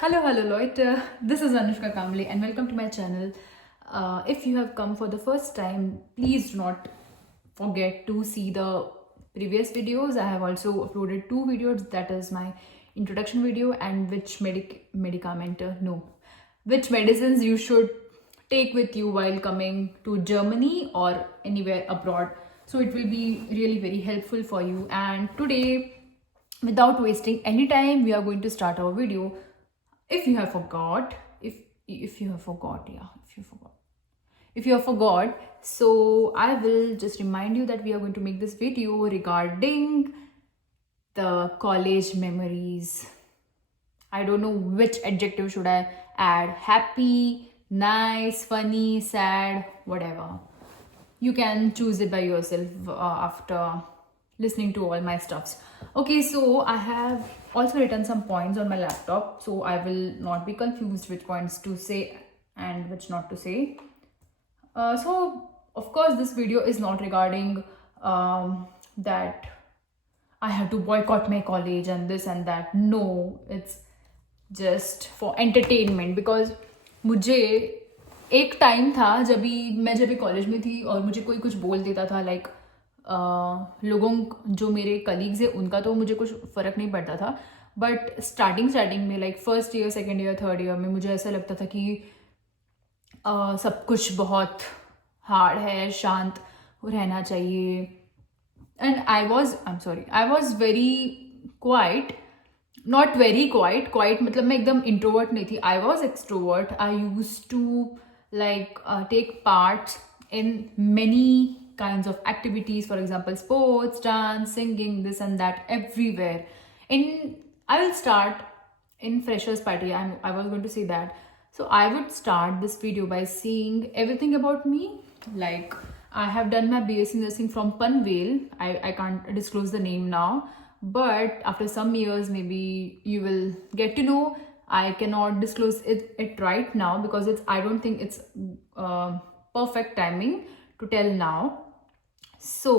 Hello, Leute. This is Anushka Kamble, and welcome to my channel. If you have come for the first time, please do not forget to see the previous videos. I have also uploaded two videos. That is my introduction video and which which medicines you should take with you while coming to Germany or anywhere abroad. So it will be really very helpful for you. And today, without wasting any time, we are going to start our video. If you have forgot, if you have forgot, yeah, if you have forgot, so I will just remind you that we are going to make this video regarding the college memories. I don't know which adjective should I add: happy, nice, funny, sad, whatever. You can choose it by yourself after listening to all my stuffs. Okay, so I have also written some points on my laptop, so I will not be confused which points to say and which not to say. So of course this video is not regarding that I have to boycott my college and this and that. No, it's just for entertainment, because मुझे एक time था जब भी college में थी और मुझे कोई कुछ बोल देता था, लाइक लोगों जो मेरे कलीग्स हैं उनका तो मुझे कुछ फ़र्क नहीं पड़ता था, बट स्टार्टिंग में like first year, second year, third year में मुझे ऐसा लगता था कि सब कुछ बहुत हार्ड है, शांत रहना चाहिए. And I was very quiet, not very quiet मतलब मैं एकदम इंट्रोवर्ट नहीं थी. I was extrovert. I use to like take part in many kinds of activities, for example sports, dance, singing, this and that, everywhere. I will start in freshers party. I was going to say that. So I would start this video by saying everything about me. Like, I have done my BSc nursing from Panvel. I can't disclose the name now, but after some years maybe you will get to know. I cannot disclose it right now because I don't think it's perfect timing to tell now. So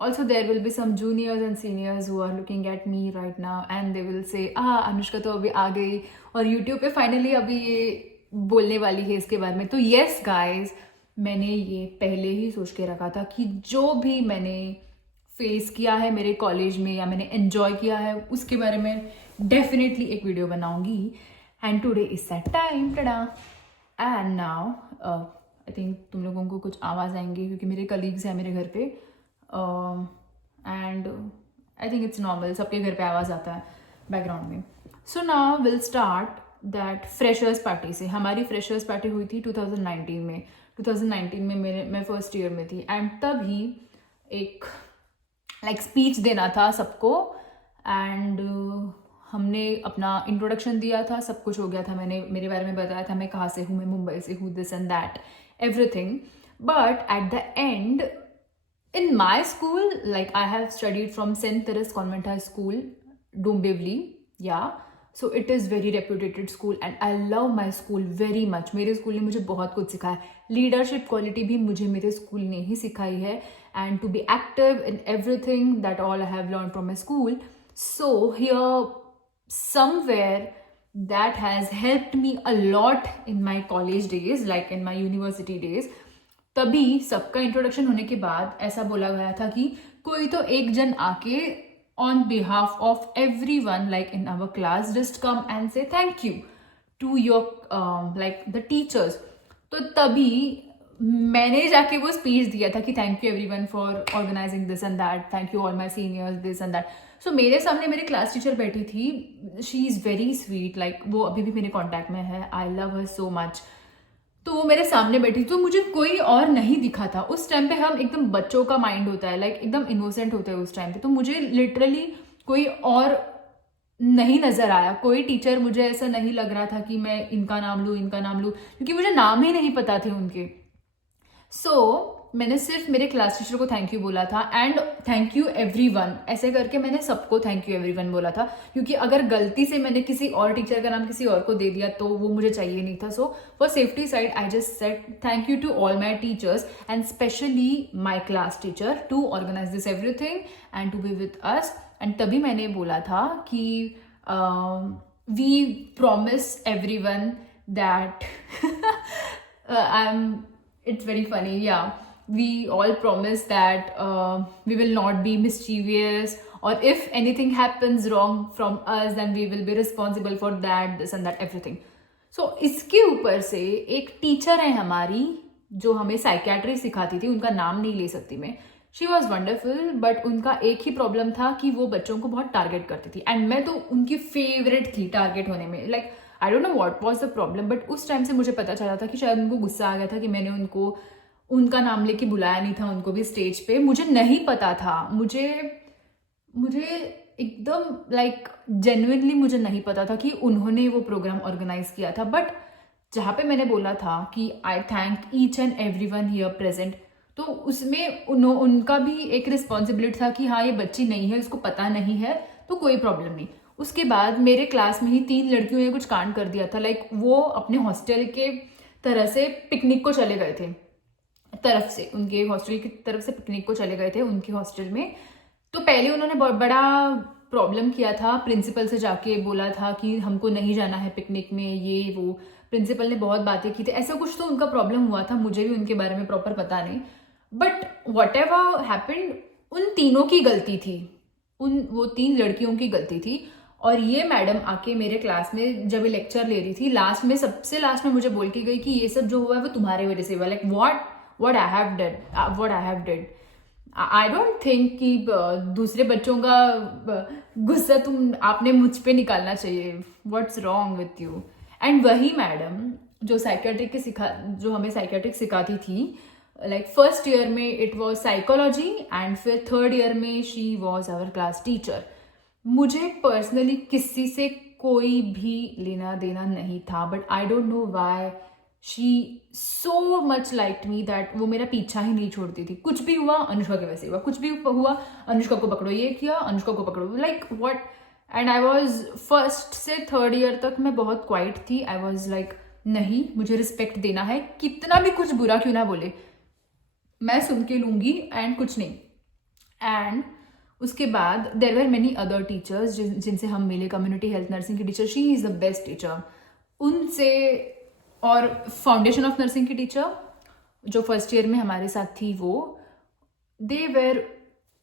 also there will be some juniors and seniors who are looking at me right now and they will say, Anushka तो अभी आ गई और YouTube पे finally अभी ये बोलने वाली है इसके बारे में. तो yes guys, मैंने ये पहले ही सोच के रखा था कि जो भी मैंने फेस किया है मेरे कॉलेज में या मैंने एंजॉय किया है उसके बारे में डेफिनेटली एक वीडियो बनाऊंगी. And today is that time. टडा. And now I think तुम लोगों को कुछ आवाज़ आएंगी क्योंकि मेरे कलीग्स हैं मेरे घर पे, and I think it's normal, सबके घर पे आवाज़ आता है बैकग्राउंड में. So now will start that freshers party से. हमारी फ्रेशर्स पार्टी हुई थी 2019 में. 2019 में मैं फर्स्ट ईयर में थी एंड तभी एक स्पीच देना था सबको. एंड हमने अपना इंट्रोडक्शन दिया था, सब कुछ हो गया था, मैंने मेरे बारे में बताया था, मैं कहाँ से हूँ, मैं मुंबई से हूँ, this and that, everything. But at the end in my school, like I have studied from saint Teresa convent high school, Dombivli. Yeah so it is very reputated school and I love my school very much. मेरे school ने मुझे बहुत कुछ सिखाया. Leadership quality भी मुझे मेरे school ने ही सिखाई है, and to be active in everything, that all I have learned from my school. So here somewhere that has helped me a lot in my college days, like in my university days. तभी सबका introduction होने के बाद ऐसा बोला गया था कि कोई तो एक जन आके on behalf of everyone, like in our class, just come and say thank you to your like the teachers. तो तभी मैंने जाके वो स्पीच दिया था कि thank you everyone for organising this and that, thank you all my seniors, this and that. So मेरे सामने मेरे क्लास टीचर बैठी थी. She is very sweet, like वो अभी भी मेरे कॉन्टैक्ट में है. I love her so much. तो वो मेरे सामने बैठी, तो मुझे कोई और नहीं दिखा था. उस टाइम पे हम एकदम बच्चों का माइंड होता है, लाइक एकदम इनोसेंट होता है उस टाइम पे. तो मुझे लिटरली कोई और नहीं नज़र आया. कोई टीचर मुझे ऐसा नहीं लग रहा था कि मैं इनका नाम लूँ क्योंकि मुझे नाम ही नहीं पता थे उनके. सो मैंने सिर्फ मेरे क्लास टीचर को थैंक यू बोला था एंड थैंक यू एवरीवन, ऐसे करके मैंने सबको थैंक यू एवरीवन बोला था. क्योंकि अगर गलती से मैंने किसी और टीचर का नाम किसी और को दे दिया तो वो मुझे चाहिए नहीं था. So for safety side I just said thank you to all my teachers and specially my class teacher to organise this everything and to be with us. And तभी मैंने बोला था कि We promise everyone that it's very funny, yeah. We all promise that we will not be mischievous, or if anything happens wrong from us, then we will be responsible for that, this and that, everything. So इसके ऊपर से एक teacher है हमारी जो हमें psychiatry सिखाती थी, उनका नाम नहीं ले सकती मैं. शी वॉज वंडरफुल, बट उनका एक ही प्रॉब्लम था कि वो बच्चों को बहुत टारगेट करती थी, एंड मैं तो उनकी फेवरेट थी टारगेट होने में. Like I don't know what was the problem, but उस टाइम से मुझे पता चला था कि शायद उनको गुस्सा आ गया था कि मैंने उनको उनका नाम लेके बुलाया नहीं था उनको भी स्टेज पे. मुझे नहीं पता था, मुझे एकदम लाइक जेन्युइनली मुझे नहीं पता था कि उन्होंने वो प्रोग्राम ऑर्गेनाइज किया था. बट जहाँ पे मैंने बोला था कि आई thank each and every one here present, तो उसमें उनका भी एक रिस्पॉन्सिबिलिटी था कि हाँ ये बच्ची नहीं है, इसको पता नहीं है, तो कोई प्रॉब्लम नहीं. उसके बाद मेरे क्लास में ही 3 लड़कियों ने कुछ कांड कर दिया था. लाइक वो अपने हॉस्टल के तरह से पिकनिक को चले गए थे, उनके हॉस्टल की तरफ से पिकनिक को चले गए थे उनके हॉस्टल में. तो पहले उन्होंने बहुत बड़ा प्रॉब्लम किया था, प्रिंसिपल से जाके बोला था कि हमको नहीं जाना है पिकनिक में, ये वो. प्रिंसिपल ने बहुत बातें की थी, ऐसा कुछ तो उनका प्रॉब्लम हुआ था, मुझे भी उनके बारे में प्रॉपर पता नहीं. बट वट एवर हैपेंड, उन तीनों की गलती थी, वो 3 लड़कियों की गलती थी. और ये मैडम आके मेरे क्लास में जब लेक्चर ले रही थी, लास्ट में सबसे लास्ट में मुझे बोल के गई कि ये सब जो हुआ है वो तुम्हारे वजह से हुआ. Like what I have did. I don't think कि दूसरे बच्चों का गुस्सा आपने मुझ पे निकालना चाहिए. What's wrong with you. And वही मैडम जो हमें साइकेट्रिक सिखाती थी, लाइक फर्स्ट ईयर में इट वॉज साइकोलॉजी, एंड फिर थर्ड ईयर में she was our class teacher. मुझे पर्सनली किसी से कोई भी लेना देना नहीं था, but I don't know why she so much liked me that वो मेरा पीछा ही नहीं छोड़ती थी. कुछ भी हुआ अनुष्का के वैसे हुआ, कुछ भी हुआ अनुष्का को पकड़ो, ये किया अनुष्का को पकड़ो, like what. And I was first से थर्ड ईयर तक मैं बहुत क्वाइट थी. आई वॉज लाइक नहीं, मुझे रिस्पेक्ट देना है, कितना भी कुछ बुरा क्यों ना बोले मैं सुन के लूंगी, एंड कुछ नहीं. एंड उसके बाद there were many other teachers जिनसे हम मिले. कम्युनिटी हेल्थ नर्सिंग की teacher, she is the best teacher उनसे. और फाउंडेशन ऑफ नर्सिंग की टीचर जो फर्स्ट ईयर में हमारे साथ थी, वो दे वेर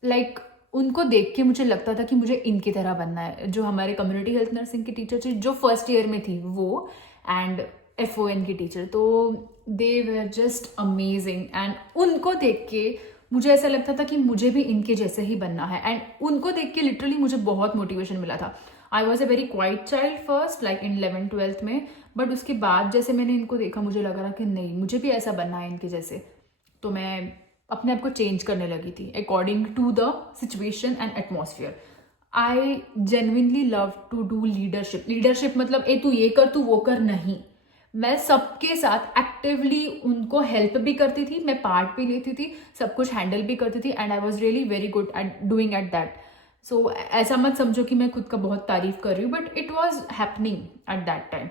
लाइक, उनको देख के मुझे लगता था कि मुझे इनकी तरह बनना है. जो हमारे कम्युनिटी हेल्थ नर्सिंग की टीचर थी जो फर्स्ट ईयर में थी वो, एंड FON की टीचर, तो they were just amazing. And उनको देख के मुझे ऐसा लगता था कि मुझे भी इनके जैसे ही बनना है. एंड उनको देख के लिटरली मुझे बहुत मोटिवेशन मिला था. I was a very quite child first, like in 11th-12th में, बट उसके बाद जैसे मैंने इनको देखा मुझे लग रहा कि नहीं, मुझे भी ऐसा बनना है इनके जैसे. तो मैं अपने आप को चेंज करने लगी थी according to the situation and atmosphere. I genuinely love to do leadership मतलब तू ये कर, तू वो कर, नहीं. मैं सबके साथ एक्टिवली उनको हेल्प भी करती थी, मैं पार्ट भी लेती थी, सब कुछ हैंडल भी करती थी, and I was really very good at doing at that. So ऐसा मत समझो कि मैं खुद का बहुत तारीफ कर रही हूँ, but it was happening at that time.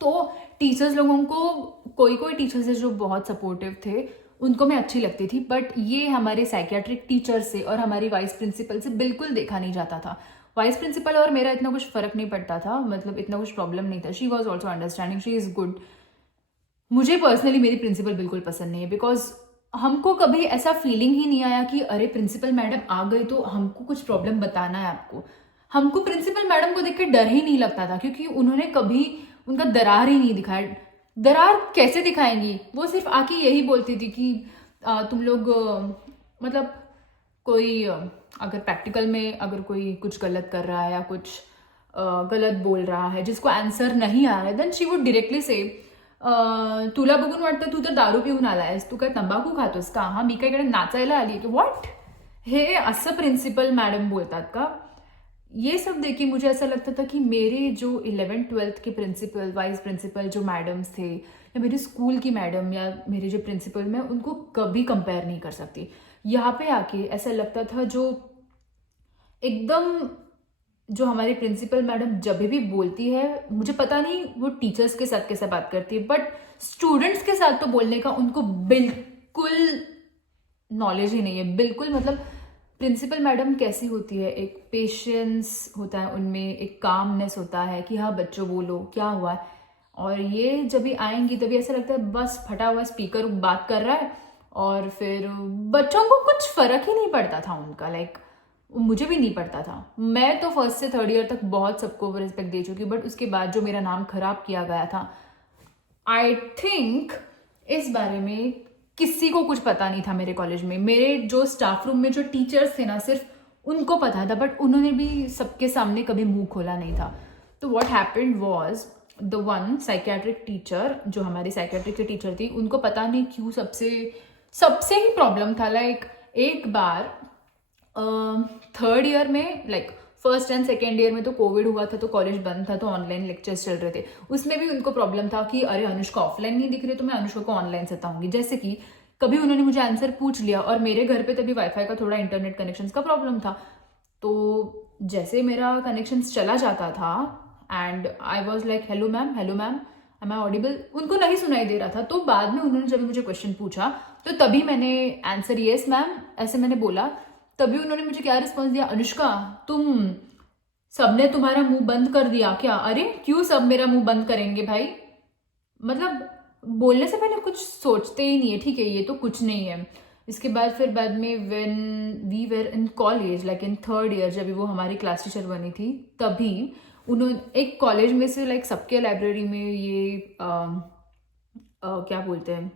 तो टीचर्स लोगों को कोई टीचर्स है जो बहुत सपोर्टिव थे, उनको मैं अच्छी लगती थी. बट ये हमारे साइकियाट्रिक टीचर से और हमारी वाइस प्रिंसिपल से बिल्कुल देखा नहीं जाता था. वाइस प्रिंसिपल और मेरा इतना कुछ फर्क नहीं पड़ता था, मतलब इतना कुछ प्रॉब्लम नहीं था. She was also understanding, she is good. मुझे पर्सनली मेरी प्रिंसिपल बिल्कुल पसंद नहीं है, बिकॉज हमको कभी ऐसा फीलिंग ही नहीं आया कि अरे प्रिंसिपल मैडम आ गई तो हमको कुछ प्रॉब्लम बताना है आपको. हमको प्रिंसिपल मैडम को देख के डर ही नहीं लगता था, क्योंकि उन्होंने कभी उनका दरार ही नहीं दिखाया. दरार कैसे दिखाएंगी, वो सिर्फ आके यही बोलती थी कि तुम लोग मतलब कोई अगर प्रैक्टिकल में अगर कोई कुछ गलत कर रहा है या कुछ गलत बोल रहा है जिसको आंसर नहीं आ रहा है, देन शी वुड डिरेक्टली से तुला बघून वाटतं तू तर दारू पिऊन आलायस, तू काय तंबाखू खातोस का, हा मी काय इकडे नाचायला आली की व्हॉट, हे असं प्रिन्सिपल मॅडम बोलतात का. ये सब देखिए मुझे ऐसा लगता था कि मेरे जो 11th-12th के प्रिंसिपल, वाइस प्रिंसिपल जो मैडम्स थे, या मेरे स्कूल की मैडम या मेरे जो प्रिंसिपल, मैं उनको कभी कंपेयर नहीं कर सकती. यहाँ पे आके ऐसा लगता था जो एकदम जो हमारी प्रिंसिपल मैडम जब भी बोलती है, मुझे पता नहीं वो टीचर्स के साथ कैसे बात करती है, बट स्टूडेंट्स के साथ तो बोलने का उनको बिल्कुल नॉलेज ही नहीं है, बिल्कुल. मतलब प्रिंसिपल मैडम कैसी होती है, एक पेशेंस होता है उनमें, एक कामनेस होता है कि हाँ बच्चों बोलो क्या हुआ है। और ये जब भी आएंगी तभी ऐसा लगता है बस फटा हुआ स्पीकर बात कर रहा है, और फिर बच्चों को कुछ फर्क ही नहीं पड़ता था उनका, लाइक मुझे भी नहीं पड़ता था। मैं तो फर्स्ट से थर्ड ईयर तक बहुत सबको रिस्पेक्ट दे चुकी, बट उसके बाद जो मेरा नाम खराब किया गया था, आई थिंक इस बारे में किसी को कुछ पता नहीं था मेरे कॉलेज में। मेरे जो स्टाफ रूम में जो टीचर्स थे ना, सिर्फ उनको पता था, बट उन्होंने भी सबके सामने कभी मुंह खोला नहीं था। तो what happened was the one psychiatric teacher, जो हमारी साइकेट्रिक की टीचर थी, उनको पता नहीं क्यों सबसे ही प्रॉब्लम था। लाइक एक बार थर्ड ईयर में, like first and second year में तो कोविड हुआ था, तो कॉलेज बंद था, तो ऑनलाइन लेक्चर्स चल रहे थे। उसमें भी उनको प्रॉब्लम था कि अरे अनुष्का ऑफलाइन नहीं दिख रही, तो मैं अनुष्का को ऑनलाइन सताऊंगी। जैसे कि कभी उन्होंने मुझे आंसर पूछ लिया, और मेरे घर पे तभी वाईफाई का थोड़ा इंटरनेट कनेक्शन का प्रॉब्लम था, तो जैसे मेरा कनेक्शन चला जाता था and I was like hello ma'am, am I audible, उनको नहीं सुनाई दे रहा था। तो बाद में उन्होंने जब मुझे क्वेश्चन पूछा, तो तभी मैंने आंसर यस मैम ऐसे मैंने बोला। तभी उन्होंने मुझे क्या रिस्पॉन्स दिया, अनुष्का तुम, सबने तुम्हारा मुंह बंद कर दिया क्या? अरे क्यों सब मेरा मुंह बंद करेंगे भाई, मतलब बोलने से पहले कुछ सोचते ही नहीं है, ठीक है ये तो कुछ नहीं है। इसके बाद में when we were in college, like in third year, जब वो हमारी क्लास टीचर बनी थी, तभी उन्होंने एक कॉलेज में से, लाइक सबके लाइब्रेरी में ये क्या बोलते हैं,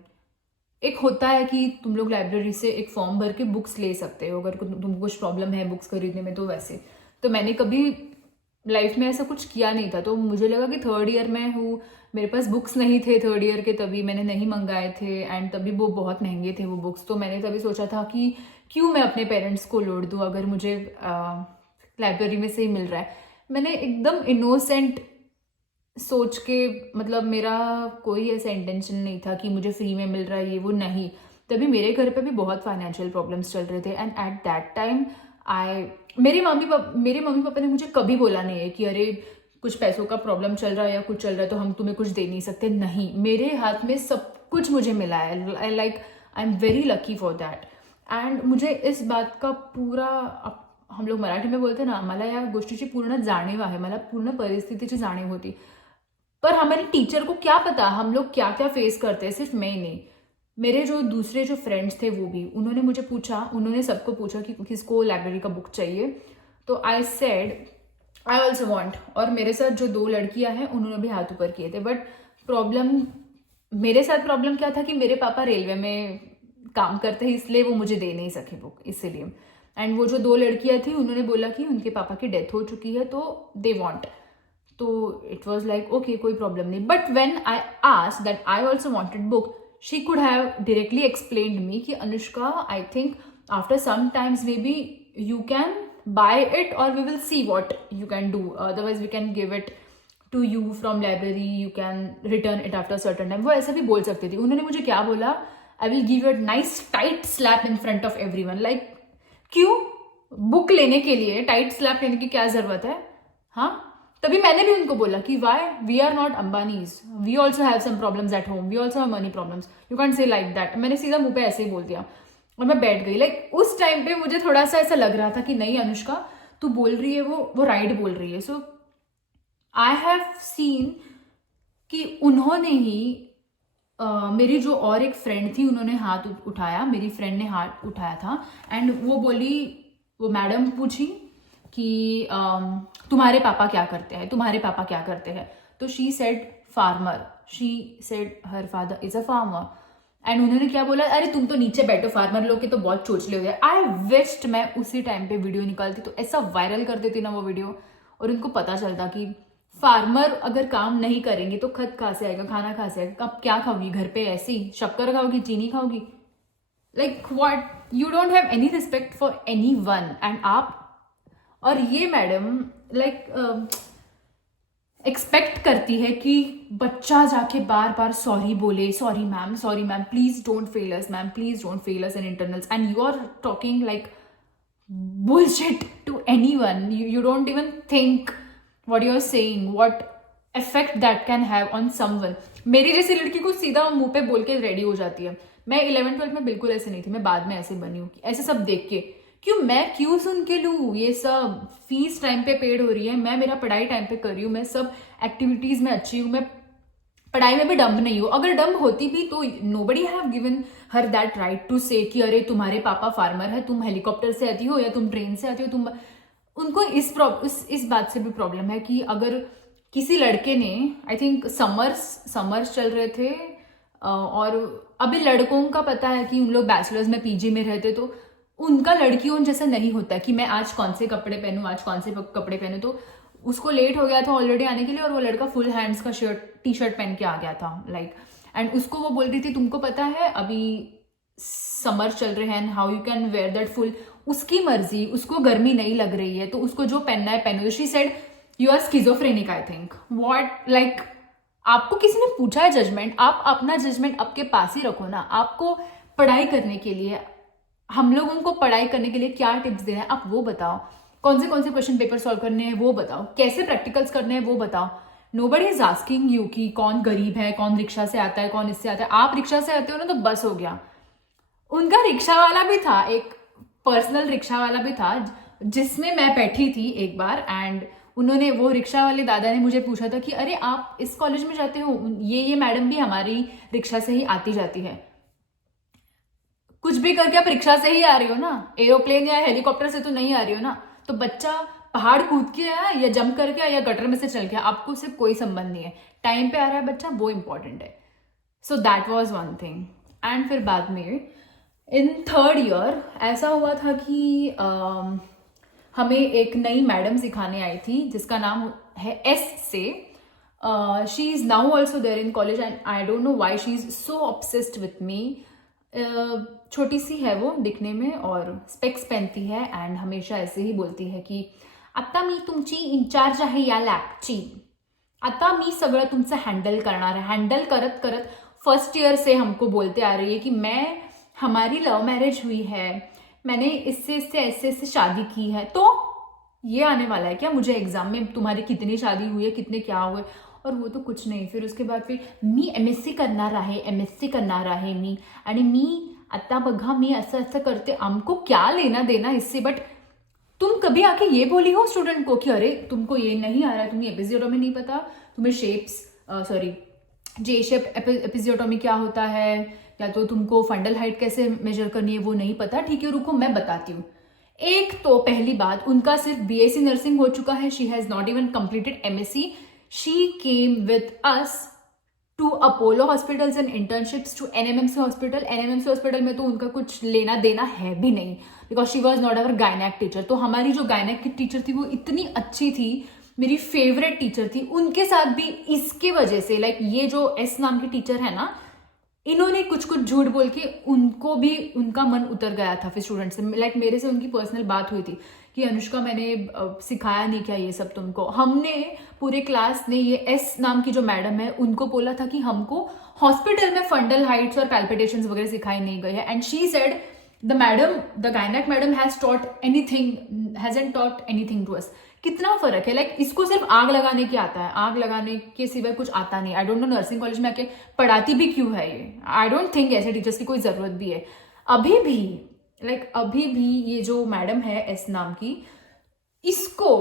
एक होता है कि तुम लोग लाइब्रेरी से एक फॉर्म भर के बुक्स ले सकते हो अगर तुमको कुछ प्रॉब्लम है बुक्स खरीदने में। तो वैसे तो मैंने कभी लाइफ में ऐसा कुछ किया नहीं था, तो मुझे लगा कि थर्ड ईयर में हूँ, मेरे पास बुक्स नहीं थे थर्ड ईयर के, तभी मैंने नहीं मंगाए थे, एंड तभी वो बहुत महंगे थे वो बुक्स। तो मैंने तभी सोचा था कि क्यों मैं अपने पेरेंट्स को लोड दूँ अगर मुझे लाइब्रेरी में से ही मिल रहा है। मैंने एकदम इनोसेंट सोच के, मतलब मेरा कोई ऐसा इंटेंशन नहीं था कि मुझे फ्री में मिल रहा है ये वो, नहीं। तभी मेरे घर पे भी बहुत फाइनेंशियल प्रॉब्लम्स चल रहे थे, एंड एट दैट टाइम मेरे मम्मी पापा ने मुझे कभी बोला नहीं है कि अरे कुछ पैसों का प्रॉब्लम चल रहा है या कुछ चल रहा है तो हम तुम्हें कुछ दे नहीं सकते। नहीं, मेरे हाथ में सब कुछ मुझे मिला है, I am very lucky for that. And मुझे इस बात का पूरा, हम लोग मराठी में बोलते ना, मला या गोष्टीची पूर्ण जाणीव आहे, मला पूर्ण परिस्थितीची जाणीव होती। पर हमारी टीचर को क्या पता हम लोग क्या क्या फेस करते हैं, सिर्फ मैं ही नहीं, मेरे जो दूसरे जो फ्रेंड्स थे वो भी, उन्होंने सबको पूछा कि किसको लाइब्रेरी का बुक चाहिए। तो आई सेड आई ऑल्सो वॉन्ट, और मेरे साथ जो 2 लड़कियां हैं उन्होंने भी हाथ ऊपर किए थे। बट मेरे साथ प्रॉब्लम क्या था कि मेरे पापा रेलवे में काम करते हैं, इसलिए वो मुझे दे नहीं सके बुक, इसलिए। एंड वो जो 2 लड़कियां थी उन्होंने बोला कि उनके पापा की डेथ हो चुकी है तो दे वॉन्ट, तो इट वॉज लाइक ओके कोई प्रॉब्लम नहीं। But when I asked that I also wanted book, she could have directly explained me कि Anushka I think after some times maybe you can buy it और we will see what you can do, otherwise we can give it to you from library, you can return it after certain time. वो ऐसा भी बोल सकती थी। उन्होंने मुझे क्या बोला, I will give you a nice tight slap in front of everyone. Like क्यों, बुक लेने के लिए टाइट स्लैप लेने की क्या जरूरत है? हाँ, तभी मैंने भी उनको बोला कि why we are not Ambanis, we also have some problems at home, we also have money problems, you can't say like that. मैंने सीधा मुंह पे ऐसे ही बोल दिया और मैं बैठ गई। लाइक उस टाइम पे मुझे थोड़ा सा ऐसा लग रहा था कि नहीं अनुष्का तू बोल रही है वो राइट बोल रही है। सो आई हैव सीन कि उन्होंने ही मेरी जो और एक फ्रेंड थी उन्होंने हाथ उठाया, मेरी फ्रेंड ने हाथ उठाया था, एंड वो बोली, वो मैडम पूछी कि तुम्हारे पापा क्या करते हैं, तुम्हारे पापा क्या करते हैं? तो she said farmer, she said her father is a farmer. And उन्होंने क्या बोला, अरे तुम तो नीचे बैठो, फार्मर लोग के तो बहुत चोचले हो गए। आई विश्ड मैं उसी टाइम पे वीडियो निकालती तो ऐसा वायरल कर देती ना वो वीडियो, और उनको पता चलता कि फार्मर अगर काम नहीं करेंगे तो खत कहाँ से आएगा, खाना कहाँ से आएगा, अब क्या खाओगी घर पे, ऐसी शक्कर खाओगी, चीनी खाओगी? Like what, you don't have any respect for anyone. And आप और ये मैडम लाइक एक्सपेक्ट करती है कि बच्चा जाके बार बार सॉरी बोले, sorry ma'am please don't fail us, ma'am please don't fail us in internals, and you are talking like bullshit to anyone. You don't even think what you're saying, what effect that can have on someone. मेरी जैसी लड़की को सीधा मुंह पे बोल के ready हो जाती है। मैं 11th 12th में बिल्कुल ऐसे नहीं थी, मैं बाद में ऐसे बनी हूँ, ऐसे सब देख के मैं क्यों सुन के लूँ ये सब? फीस टाइम पे पेड हो रही है, मैं मेरा पढ़ाई टाइम पे कर रही हूँ, मैं सब एक्टिविटीज में अच्छी हूँ, मैं पढ़ाई में भी डम्ब नहीं हूँ। अगर डम्ब होती भी तो nobody have given her that right to say कि अरे तुम्हारे पापा फार्मर है, तुम हेलीकॉप्टर से आती हो या तुम ट्रेन से आती हो, तुम। उनको इस बात से भी प्रॉब्लम है कि अगर किसी लड़के ने, आई थिंक समर्स चल रहे थे, और अभी लड़कों का पता है कि उन लोग बैचलर्स में पीजी में रहते, तो उनका लड़कियों जैसा नहीं होता कि मैं आज कौन से कपड़े पहनूं, आज कौन से कपड़े पहनूं। तो उसको लेट हो गया था ऑलरेडी आने के लिए, और वो लड़का फुल हैंड्स का टी शर्ट पहन के आ गया था, लाइक। एंड उसको वो बोल रही थी तुमको पता है अभी समर चल रहे हैं, how you can wear that full. उसकी मर्जी, उसको गर्मी नहीं लग रही है तो उसको जो पहनना है पहनो। She said you are schizophrenic, I think. What, like आपको किसी ने पूछा है जजमेंट? आप अपना जजमेंट आपके पास ही रखो ना। आपको पढ़ाई करने के लिए, हम लोगों को पढ़ाई करने के लिए क्या टिप्स देना है आप वो बताओ। कौन से क्वेश्चन पेपर सॉल्व करने हैं वो बताओ, कैसे प्रैक्टिकल्स करने हैं वो बताओ। नोबडी इज आस्किंग यू कि कौन गरीब है, कौन रिक्शा से आता है, कौन इससे आता है। आप रिक्शा से आते हो ना तो बस हो गया। उनका रिक्शा वाला भी था, एक पर्सनल रिक्शा वाला भी था जिसमें मैं बैठी थी एक बार। एंड उन्होंने, वो रिक्शा वाले दादा ने मुझे पूछा था कि अरे आप इस कॉलेज में जाते हो, ये मैडम भी हमारी रिक्शा से ही आती जाती है। कुछ भी करके आप रिक्शा से ही आ रही हो ना, एरोप्लेन या हेलीकॉप्टर से तो नहीं आ रही हो ना। तो बच्चा पहाड़ कूद के आया या जंप करके आया या गटर में से चल गया, आपको उससे कोई संबंध नहीं है। टाइम पे आ रहा है बच्चा, वो इंपॉर्टेंट है। So that was one thing. And फिर बाद में इन थर्ड ईयर ऐसा हुआ था कि हमें एक नई मैडम सिखाने आई थी जिसका नाम है एस से। She is now also there in college and I don't know why she is so obsessed with me. छोटी सी है वो दिखने में और स्पेक्स पहनती है एंड हमेशा ऐसे ही बोलती है कि आता मी तुमची इंचार्ज आहे या लॅबची, आता मी सगळं तुमचं हँडल करणार आहे। हँडल करत करत फर्स्ट ईयर से हमको बोलते आ रही है कि हमारी लव मैरिज हुई है, मैंने इससे ऐसे ऐसे शादी की है। तो ये आने वाला है क्या मुझे एग्जाम में, तुम्हारी कितनी शादी हुई है, कितने क्या हुए? और वो तो कुछ नहीं। फिर उसके बाद फिर मी MSc करणार आहे मी, आणि मी आता बघा मी असं असं करते, हमको क्या लेना देना इससे। बट तुम कभी आके ये बोली हो स्टूडेंट को कि अरे तुमको ये नहीं आ रहा है, तुम्हें एपिजियोटोमी नहीं पता, तुम्हें जे शेप एपिजियोटोमी क्या होता है, या तो तुमको फंडल हाइट कैसे मेजर करनी है वो नहीं पता? ठीक है रुको मैं बताती हूँ। एक तो पहली बात, उनका सिर्फ BSc नर्सिंग हो चुका है, she has not even completed MSc। She came with us to Apollo hospitals and internships to NMMC hospital. NMMC hospital में तो उनका कुछ लेना देना है भी नहीं, because she was not our gynaec teacher. तो हमारी जो गायनेक की टीचर थी वो इतनी अच्छी थी, मेरी फेवरेट टीचर थी। उनके साथ भी इसके वजह से, लाइक ये जो S नाम की टीचर है ना, इन्होंने कुछ झूठ बोल के उनको भी उनका मन उतर गया था फिर स्टूडेंट से। लाइक मेरे से उनकी पर्सनल बात हुई थी कि अनुष्का मैंने सिखाया नहीं क्या ये सब तुमको? हमने पूरे क्लास ने, ये एस नाम की जो मैडम है उनको बोला था कि हमको हॉस्पिटल में फंडल हाइट्स और पैल्पिटेशंस वगैरह सिखाई नहीं गई है। And she said the gynaec madam hasn't taught anything to us. कितना फर्क है, लाइक इसको सिर्फ आग लगाने के आता है, आग लगाने के सिवाय कुछ आता नहीं। आई डोंट नो नर्सिंग कॉलेज में आके पढ़ाती भी क्यों है ये। आई डोंट थिंक ऐसे टीचर्स की कोई जरूरत भी है अभी भी। ये जो मैडम है एस नाम की, इसको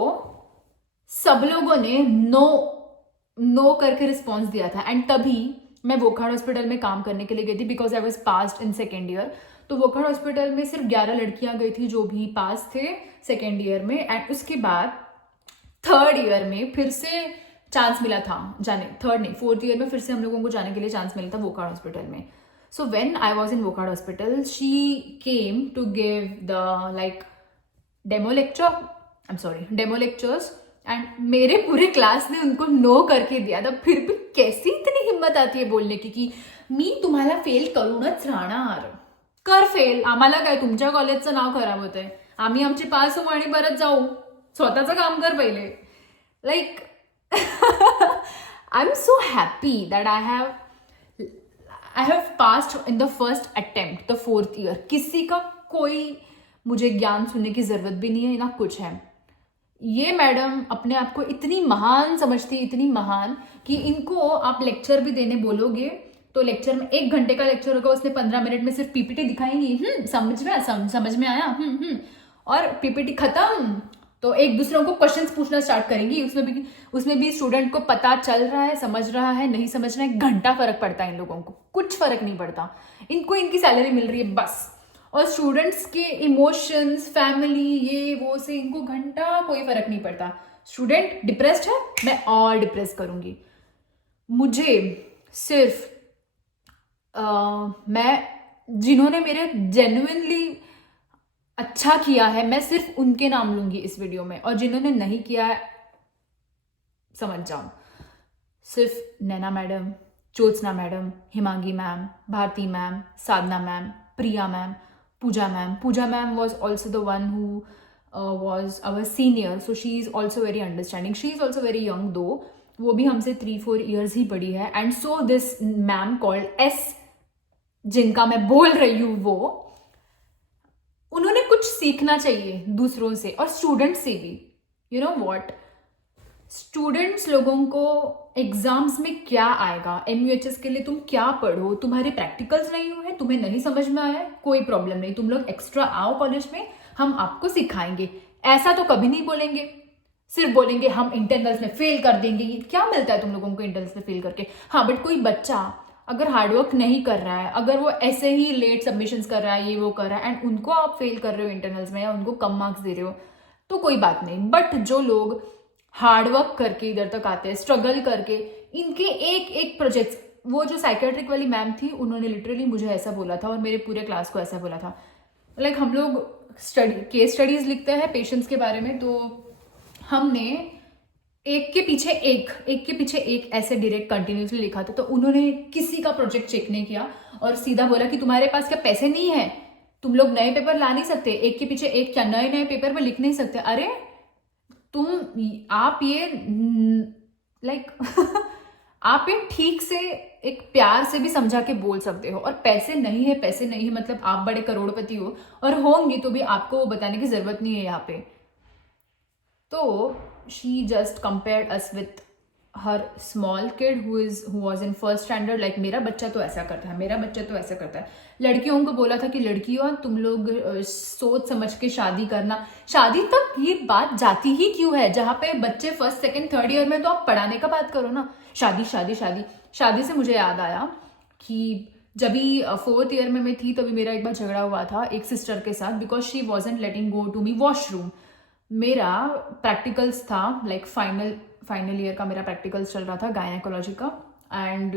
सब लोगों ने नो करके रिस्पॉन्स दिया था। एंड तभी मैं वोखाड़ हॉस्पिटल में काम करने के लिए गई थी, because I was passed in second year. तो वोखाड़ हॉस्पिटल में सिर्फ 11 लड़कियां गई थी जो भी पास थे सेकेंड ईयर में। एंड उसके बाद थर्ड ईयर में फिर से चांस मिला था जाने, फोर्थ ईयर में फिर से हम लोगों को जाने के लिए चांस मिला था वोखाड़ हॉस्पिटल में। So when I was in Wockhardt hospital, she came to give the demo lectures. And मेरे पूरे क्लास ने उनको नो करके दिया था। फिर भी कैसी इतनी हिम्मत आती है बोलने की कि मी तुम्हाला फेल करूनच राहणार। कर फेल, आम्हाला काय, तुमच्या कॉलेजचं नाव खराब होतंय, आम्ही आमची पास होऊ आणि परत जाऊ, स्वतःचं काम कर पहिले। Like I am so happy that I have passed in the first attempt the fourth year. किसी का कोई मुझे ज्ञान सुनने की जरूरत भी नहीं है ना कुछ है। ये मैडम अपने आप को इतनी महान समझती, इतनी महान कि इनको आप लेक्चर भी देने बोलोगे तो लेक्चर में 1 घंटे का लेक्चर होगा, उसने 15 मिनट में सिर्फ PPT दिखाएंगी, समझ में आया। और पीपीटी खत्म तो एक दूसरे को क्वेश्चंस पूछना स्टार्ट करेंगी। उसमें भी स्टूडेंट को पता चल रहा है, समझ रहा है, नहीं समझ रहा है, घंटा फर्क पड़ता है इन लोगों को, कुछ फर्क नहीं पड़ता। इनको इनकी सैलरी मिल रही है बस, और स्टूडेंट्स के इमोशंस, फैमिली, ये वो से इनको घंटा कोई फर्क नहीं पड़ता। स्टूडेंट डिप्रेस्ड है, मैं और डिप्रेस करूंगी। मुझे सिर्फ मैं जिन्होंने मेरे जेन्युइनली अच्छा किया है, मैं सिर्फ उनके नाम लूंगी इस वीडियो में, और जिन्होंने नहीं किया है समझ जाओ। सिर्फ Naina madam, Jyotsna madam, Himangi ma'am, Bharti ma'am, Sadhana ma'am, Priya ma'am, Pooja ma'am. Pooja ma'am was also the one who was our senior, so she is also very understanding. She is also very young though, वो भी हमसे 3-4 years ही बड़ी है. And so this ma'am called S, जिनका मैं बोल रही हूँ, वो उन्होंने कुछ सीखना चाहिए दूसरों से और स्टूडेंट्स से भी. यू नो वॉट, स्टूडेंट्स लोगों को एग्जाम्स में क्या आएगा, MUHS के लिए तुम क्या पढ़ो, तुम्हारे प्रैक्टिकल्स नहीं हुए, तुम्हें नहीं समझ में आया, कोई प्रॉब्लम नहीं, तुम लोग एक्स्ट्रा आओ कॉलेज में, हम आपको सिखाएंगे. ऐसा तो कभी नहीं बोलेंगे. सिर्फ बोलेंगे हम इंटरनल्स में फेल कर देंगे. क्या मिलता है तुम लोगों को इंटरनल्स में फेल करके? हाँ, बट कोई बच्चा अगर हार्डवर्क नहीं कर रहा है, अगर वो ऐसे ही लेट सबमिशंस कर रहा है, ये वो कर रहा है, एंड उनको आप फेल कर रहे हो इंटरनल्स में या उनको कम मार्क्स दे रहे हो, तो कोई बात नहीं. बट जो लोग हार्डवर्क करके इधर तक आते हैं, स्ट्रगल करके, इनके एक एक प्रोजेक्ट्स, वो जो साइकेट्रिक वाली मैम थी, उन्होंने लिटरली मुझे ऐसा बोला था और मेरे पूरे क्लास को ऐसा बोला था. लाइक हम लोग केस स्टडीज लिखते हैं पेशेंट्स के बारे में, तो हमने एक के पीछे एक ऐसे डायरेक्ट कंटिन्यूसली लिखा था. तो उन्होंने किसी का प्रोजेक्ट चेक नहीं किया और सीधा बोला कि तुम्हारे पास क्या पैसे नहीं है, तुम लोग नए पेपर ला नहीं सकते, एक के पीछे एक क्या नए पेपर में लिख नहीं सकते. अरे आप ये आप ये ठीक से एक प्यार से भी समझा के बोल सकते हो. और पैसे नहीं है मतलब आप बड़े करोड़पति हो, और होंगी तो भी आपको बताने की जरूरत नहीं है यहाँ पे. तो she just compared us with her small kid who was in first standard. like मेरा बच्चा तो ऐसा करता है, लड़कियों को बोला था कि लड़कियों तुम लोग सोच समझ के शादी करना. शादी तक ये बात जाती ही क्यों है? जहाँ पे बच्चे फर्स्ट सेकंड थर्ड ईयर में, तो आप पढ़ाने का बात करो ना. शादी से मुझे याद आया कि जब भी 4th ईयर में मैं थी, तभी मेरा एक बार झगड़ा हुआ था एक सिस्टर के साथ, because she wasn't letting go to me washroom. मेरा प्रैक्टिकल्स था, लाइक फाइनल ईयर का मेरा प्रैक्टिकल्स चल रहा था गायनेकोलॉजी का. एंड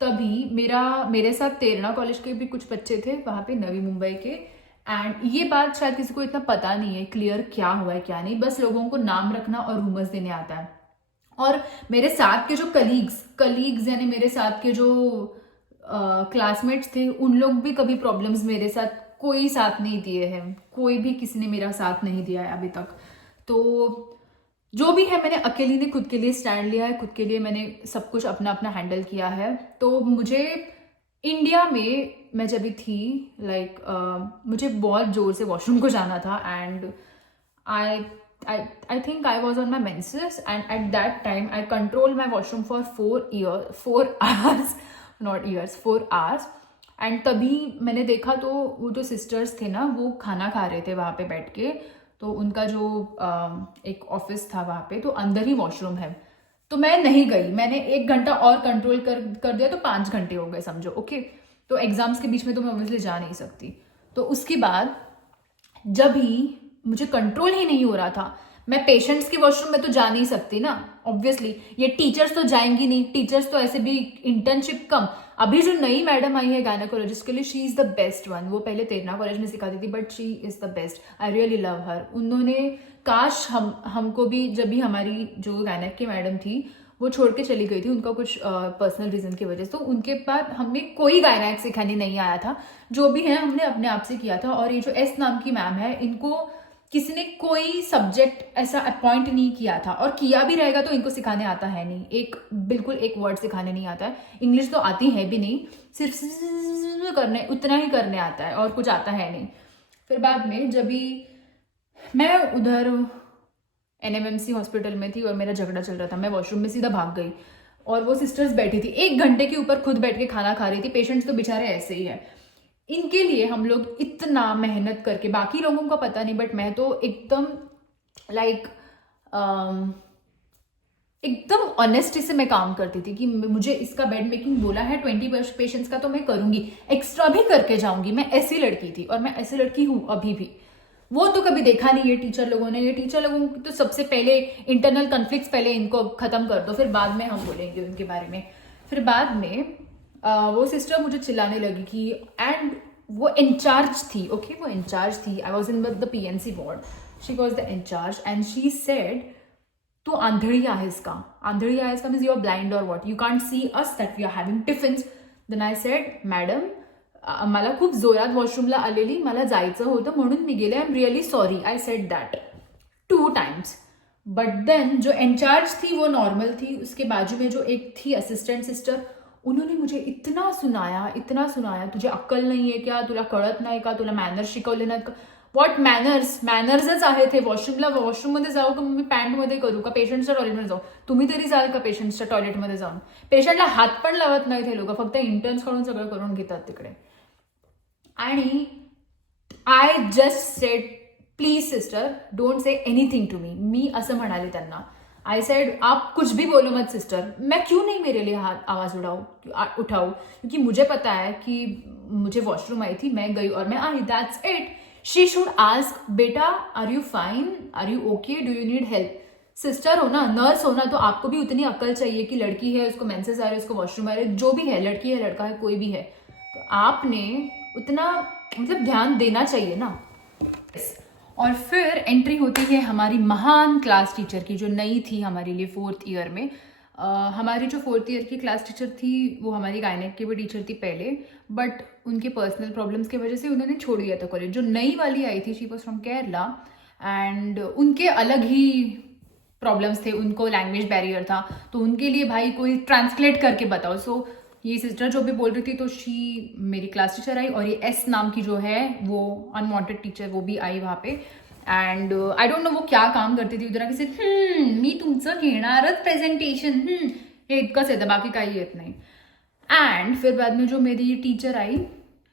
तभी मेरे साथ तेरणा कॉलेज के भी कुछ बच्चे थे वहाँ पे, नवी मुंबई के. एंड ये बात शायद किसी को इतना पता नहीं है क्लियर क्या हुआ है क्या नहीं, बस लोगों को नाम रखना और रूमर्स देने आता है. और मेरे साथ के जो कलीग्स यानी मेरे साथ के जो क्लासमेट्स थे, उन लोग भी कभी प्रॉब्लम्स मेरे साथ कोई साथ नहीं दिए हैं, कोई भी किसी ने मेरा साथ नहीं दिया है अभी तक. तो जो भी है, मैंने अकेली ने खुद के लिए स्टैंड लिया है, खुद के लिए मैंने सब कुछ अपना अपना हैंडल किया है. तो मुझे इंडिया में मैं जब भी थी, मुझे बहुत जोर से वॉशरूम को जाना था. And I think I was on my menses, and at that time I controlled my washroom for 4 hours, not years, 4 hours. And तभी मैंने देखा तो वो जो सिस्टर्स थे ना, वो खाना खा रहे थे वहाँ पे बैठ के. तो उनका जो एक ऑफिस था वहाँ पे, तो अंदर ही वॉशरूम है. तो मैं नहीं गई, मैंने 1 घंटा और कंट्रोल कर दिया, तो 5 घंटे हो गए समझो. ओके, तो एग्जाम्स के बीच में तो मैं ऑब्वियसली जा नहीं सकती. तो उसके बाद जब ही मुझे कंट्रोल ही नहीं हो रहा था, मैं पेशेंट्स के वॉशरूम में तो जा नहीं सकती ना ऑब्वियसली. ये टीचर्स तो जाएंगी नहीं, टीचर्स तो ऐसे भी इंटर्नशिप कम. अभी जो नई मैडम आई है गायनेकोलॉजिस्ट के लिए, she is the best one. वो पहले तेरणा कॉलेज में सिखाती थी, but she is the best. I really love हर. उन्होंने काश हमको भी, जब भी हमारी जो गायनेक की मैडम थी वो छोड़ के चली गई थी, उनका कुछ पर्सनल रीजन की वजह से, तो उनके बाद हमें कोई गायनेक सिखाने नहीं आया था. जो भी है हमने अपने आप से किया था. और ये जो एस नाम की मैम है, इनको किसी ने कोई सब्जेक्ट ऐसा अपॉइंट नहीं किया था, और किया भी रहेगा तो इनको सिखाने आता है नहीं. बिल्कुल एक वर्ड सिखाने नहीं आता है. इंग्लिश तो आती है भी नहीं, सिर्फ करने उतना ही करने आता है, और कुछ आता है नहीं. फिर बाद में जब भी मैं उधर NMMC हॉस्पिटल में थी और मेरा झगड़ा चल रहा था, मैं वॉशरूम में सीधा भाग गई, और वो सिस्टर्स बैठी थी 1 घंटे के ऊपर खुद बैठ के खाना खा रही थी. पेशेंट्स तो बेचारे ऐसे ही है. इनके लिए हम लोग इतना मेहनत करके, बाकी लोगों का पता नहीं बट मैं तो एकदम लाइक एकदम ऑनेस्टी से मैं काम करती थी कि मुझे इसका बेड मेकिंग बोला है 20 पेशेंट्स का तो मैं करूंगी, एक्स्ट्रा भी करके जाऊंगी। मैं ऐसी लड़की थी और मैं ऐसी लड़की हूं अभी भी। वो तो कभी देखा नहीं है टीचर लोगों ने। ये टीचर लोगों की तो सबसे पहले इंटरनल कन्फ्लिक्ट्स पहले इनको खत्म कर दो, फिर बाद में हम बोलेंगे उनके बारे में। फिर बाद में वो सिस्टर मुझे चिल्लाने लगी कि, एंड वो इंचार्ज थी, ओके वो इंचार्ज थी। I was in the PNC ward, she was the incharge and she said तू आंधळी आहेस का? आंधळी आहेस का मीन्स यू आर ब्लाइंड और what, you can't see us that we are having tiffins. Then I said madam मला खूप जोरात वॉशरूमला आलेली, मला जायचं होतं म्हणून मी गेले, I am really sorry. I said that 2 times. But then जो इंचार्ज थी वो नॉर्मल थी, उसके बाजू में जो एक थी असिस्टेंट सिस्टर, उन्होंने मुझे इतना सुनाया, तुझे अक्कल नाही आहे क्या, तुला कळत नाही का, तुला मॅनर्स शिकवले नाहीत का? व्हॉट मॅनर्सच आहेत हे. वॉशरूममध्ये जाऊ का मी पॅन्टमध्ये करू का, पेशंटच्या टॉयलेटमध्ये जाऊ? तुम्ही तरी जाल का पेशंटच्या टॉयलेटमध्ये जाऊन? पेशंटला हात पण लावत नाहीत हे लोक, फक्त इंटर्न्स कडून सगळं करून घेतात तिकडे. आणि I just said please sister don't say anything to me. मी असं म्हणाले त्यांना. आई सेड आप कुछ भी बोलो मत सिस्टर, मैं क्यों नहीं मेरे लिए हाथ आवाज उठाऊं, क्योंकि मुझे पता है कि मुझे वॉशरूम आई थी, मैं गई और मैं आई, that's it. She should ask बेटा are you fine, are you okay, do you need help. Sister हो ना, नर्स हो ना, तो आपको भी उतनी अक्ल चाहिए कि लड़की है, उसको मेंसेस आ रहे, उसको वॉशरूम आ रहे, जो भी है, लड़की है लड़का है कोई भी है, तो आपने उतना मतलब ध्यान देना चाहिए ना. और फिर एंट्री होती है हमारी महान क्लास टीचर की, जो नई थी हमारे लिए 4th ईयर में. हमारी जो 4th ईयर की क्लास टीचर थी वो हमारी गायनेक की भी टीचर थी पहले, बट उनके पर्सनल प्रॉब्लम्स की वजह से उन्होंने छोड़ दिया था कॉलेज. जो नई वाली आई थी she was from Kerala and उनके अलग ही प्रॉब्लम्स थे, उनको लैंग्वेज बैरियर था, तो उनके लिए भाई कोई ट्रांसलेट करके बताओ. सो ये सिस्टर जो भी बोल रही थी तो शी मेरी क्लास टीचर आई, और ये S नाम की जो है वो अनवांटेड टीचर वो भी आई वहाँ पे. एंड आई डोंट नो वो क्या काम करती थी उधर, की मी तुमचं घेणारच प्रेझेंटेशन, हे इतकंच येतं, बाकी काही येत नाही. एंड फिर बाद में जो मेरी टीचर आई,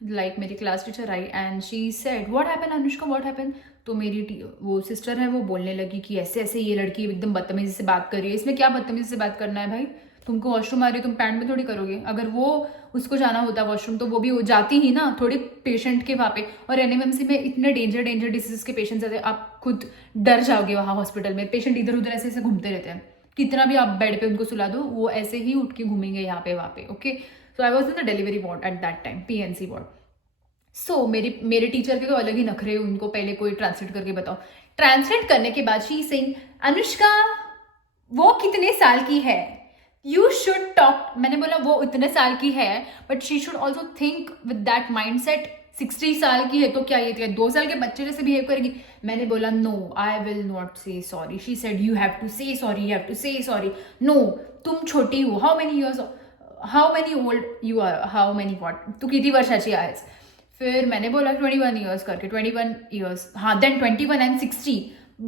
लाइक मेरी class teacher I, and she said what happen Anushka, what happen. तो मेरी वो सिस्टर है वो बोलने लगी कि ऐसे ऐसे ये लड़की एकदम बदतमीजी से बात कर रही है. इसमें क्या बदतमीजी से बात करना है भाई, तुमको वॉशरूम आ रही है, तुम पैंट में थोड़ी करोगे. अगर वो उसको जाना होता वॉशरूम तो वो भी जाती ही ना, थोड़ी पेशेंट के वहाँ पे. और NMMC में इतने डेंजर डिसीज के पेशेंट्स आते हैं, आप खुद डर जाओगे वहाँ हॉस्पिटल में. पेशेंट इधर उधर ऐसे ऐसे घूमते रहते हैं, कितना भी आप बेड पे उनको सुला दो वो ऐसे ही उठ के घूमेंगे यहाँ पे वहाँ पे. Okay, so I was in the delivery ward at that time, PNC ward. So मेरे टीचर के तो अलग ही नखरे, उनको पहले कोई ट्रांसलेट करके बताओ. ट्रांसलेट करने के बाद शी सेइंग अनुष्का वो कितने साल की है, यू शुड टॉक. मैंने बोला वो इतने साल की है but she should also think with that mind set. 60 साल की है तो क्या ये 2 साल के बच्चे जैसे बिहेव करेगी. मैंने बोला no I will not say sorry. She said you have to say sorry, you have to say sorry. No तुम छोटी हो, how many old you are, how many what, तू किती वर्षाची आहेस. फिर मैंने बोला 21 ईयर्स करके, 21 ईयर्स, हाँ then 21 and 60.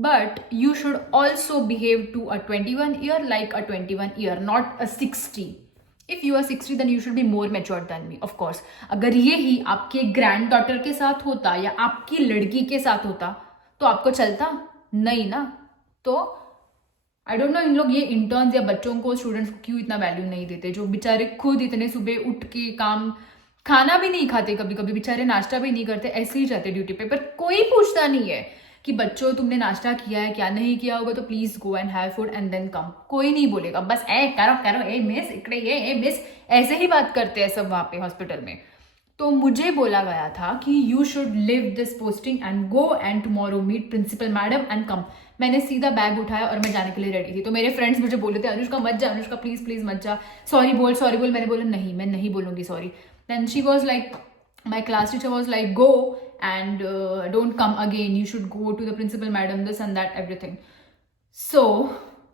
But you should also behave to a 21 year like a 21 year, not a 60. If you are 60 then you should be more matured than me, of course. अगर ये ही आपके ग्रैंड डॉटर के साथ होता या आपकी लड़की के साथ होता तो आपको चलता नहीं ना. तो आई डोंट नो इन लोग ये इंटर्न्स या बच्चों को, स्टूडेंट्स को क्यों इतना वैल्यू नहीं देते, जो बेचारे खुद इतने सुबह उठ के काम, खाना भी नहीं खाते, कभी कभी बेचारे नाश्ता भी नहीं करते, ऐसे ही जाते ड्यूटी पे. पर कोई पूछता नहीं है कि बच्चों तुमने नाश्ता किया है क्या, नहीं किया होगा तो please go and have food and then come. कोई नहीं बोलेगा, बस करो ए मिस, इकड़े ये मिस, ऐसे ही बात करते हैं सब वहाँ पे हॉस्पिटल में. तो मुझे बोला गया था कि you should leave this posting and go and tomorrow meet principal madam and come. मैंने सीधा बैग उठाया और मैं जाने के लिए रेडी थी. तो मेरे फ्रेंड्स मुझे बोले थे अनुष्का मत जा, अनुष्का प्लीज प्लीज मत जा, सॉरी बोल. मैंने बोला नहीं, मैं नहीं बोलूंगी sorry. Then she was like, my class teacher was like go and don't come again, you should go to the principal madam, this and that everything. So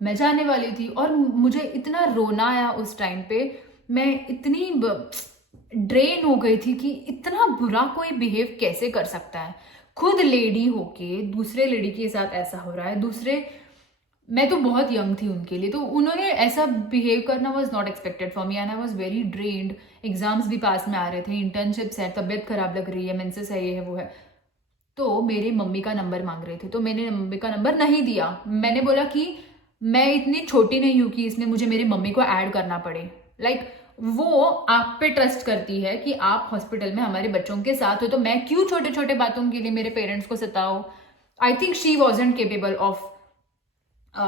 मैं जाने वाली थी और मुझे इतना रोना आया उस टाइम पे. मैं इतनी ड्रेन हो गई थी कि इतना बुरा कोई बिहेव कैसे कर सकता है. खुद लेडी होके दूसरे लेडी के साथ ऐसा हो रहा है, दूसरे मैं तो बहुत यंग थी उनके लिए, तो उन्होंने ऐसा बिहेव करना was not expected for me and I was very drained. Exams भी पास में आ रहे थे, इंटर्नशिप्स है, तबीयत खराब लग रही है, मेंसेस है, ये है वो है। तो मेरे मम्मी का नंबर मांग रहे थे, तो मैंने मम्मी का नंबर नहीं दिया। मैंने बोला कि मैं इतनी छोटी नहीं हूँ कि इसमें मुझे मेरी मम्मी को ऐड करना पड़े। लाइक वो आप पे ट्रस्ट करती है कि आप हॉस्पिटल में हमारे बच्चों के साथ हो, तो मैं क्यों छोटे छोटे बातों के लिए मेरे पेरेंट्स को सताओ। I think she wasn't capable of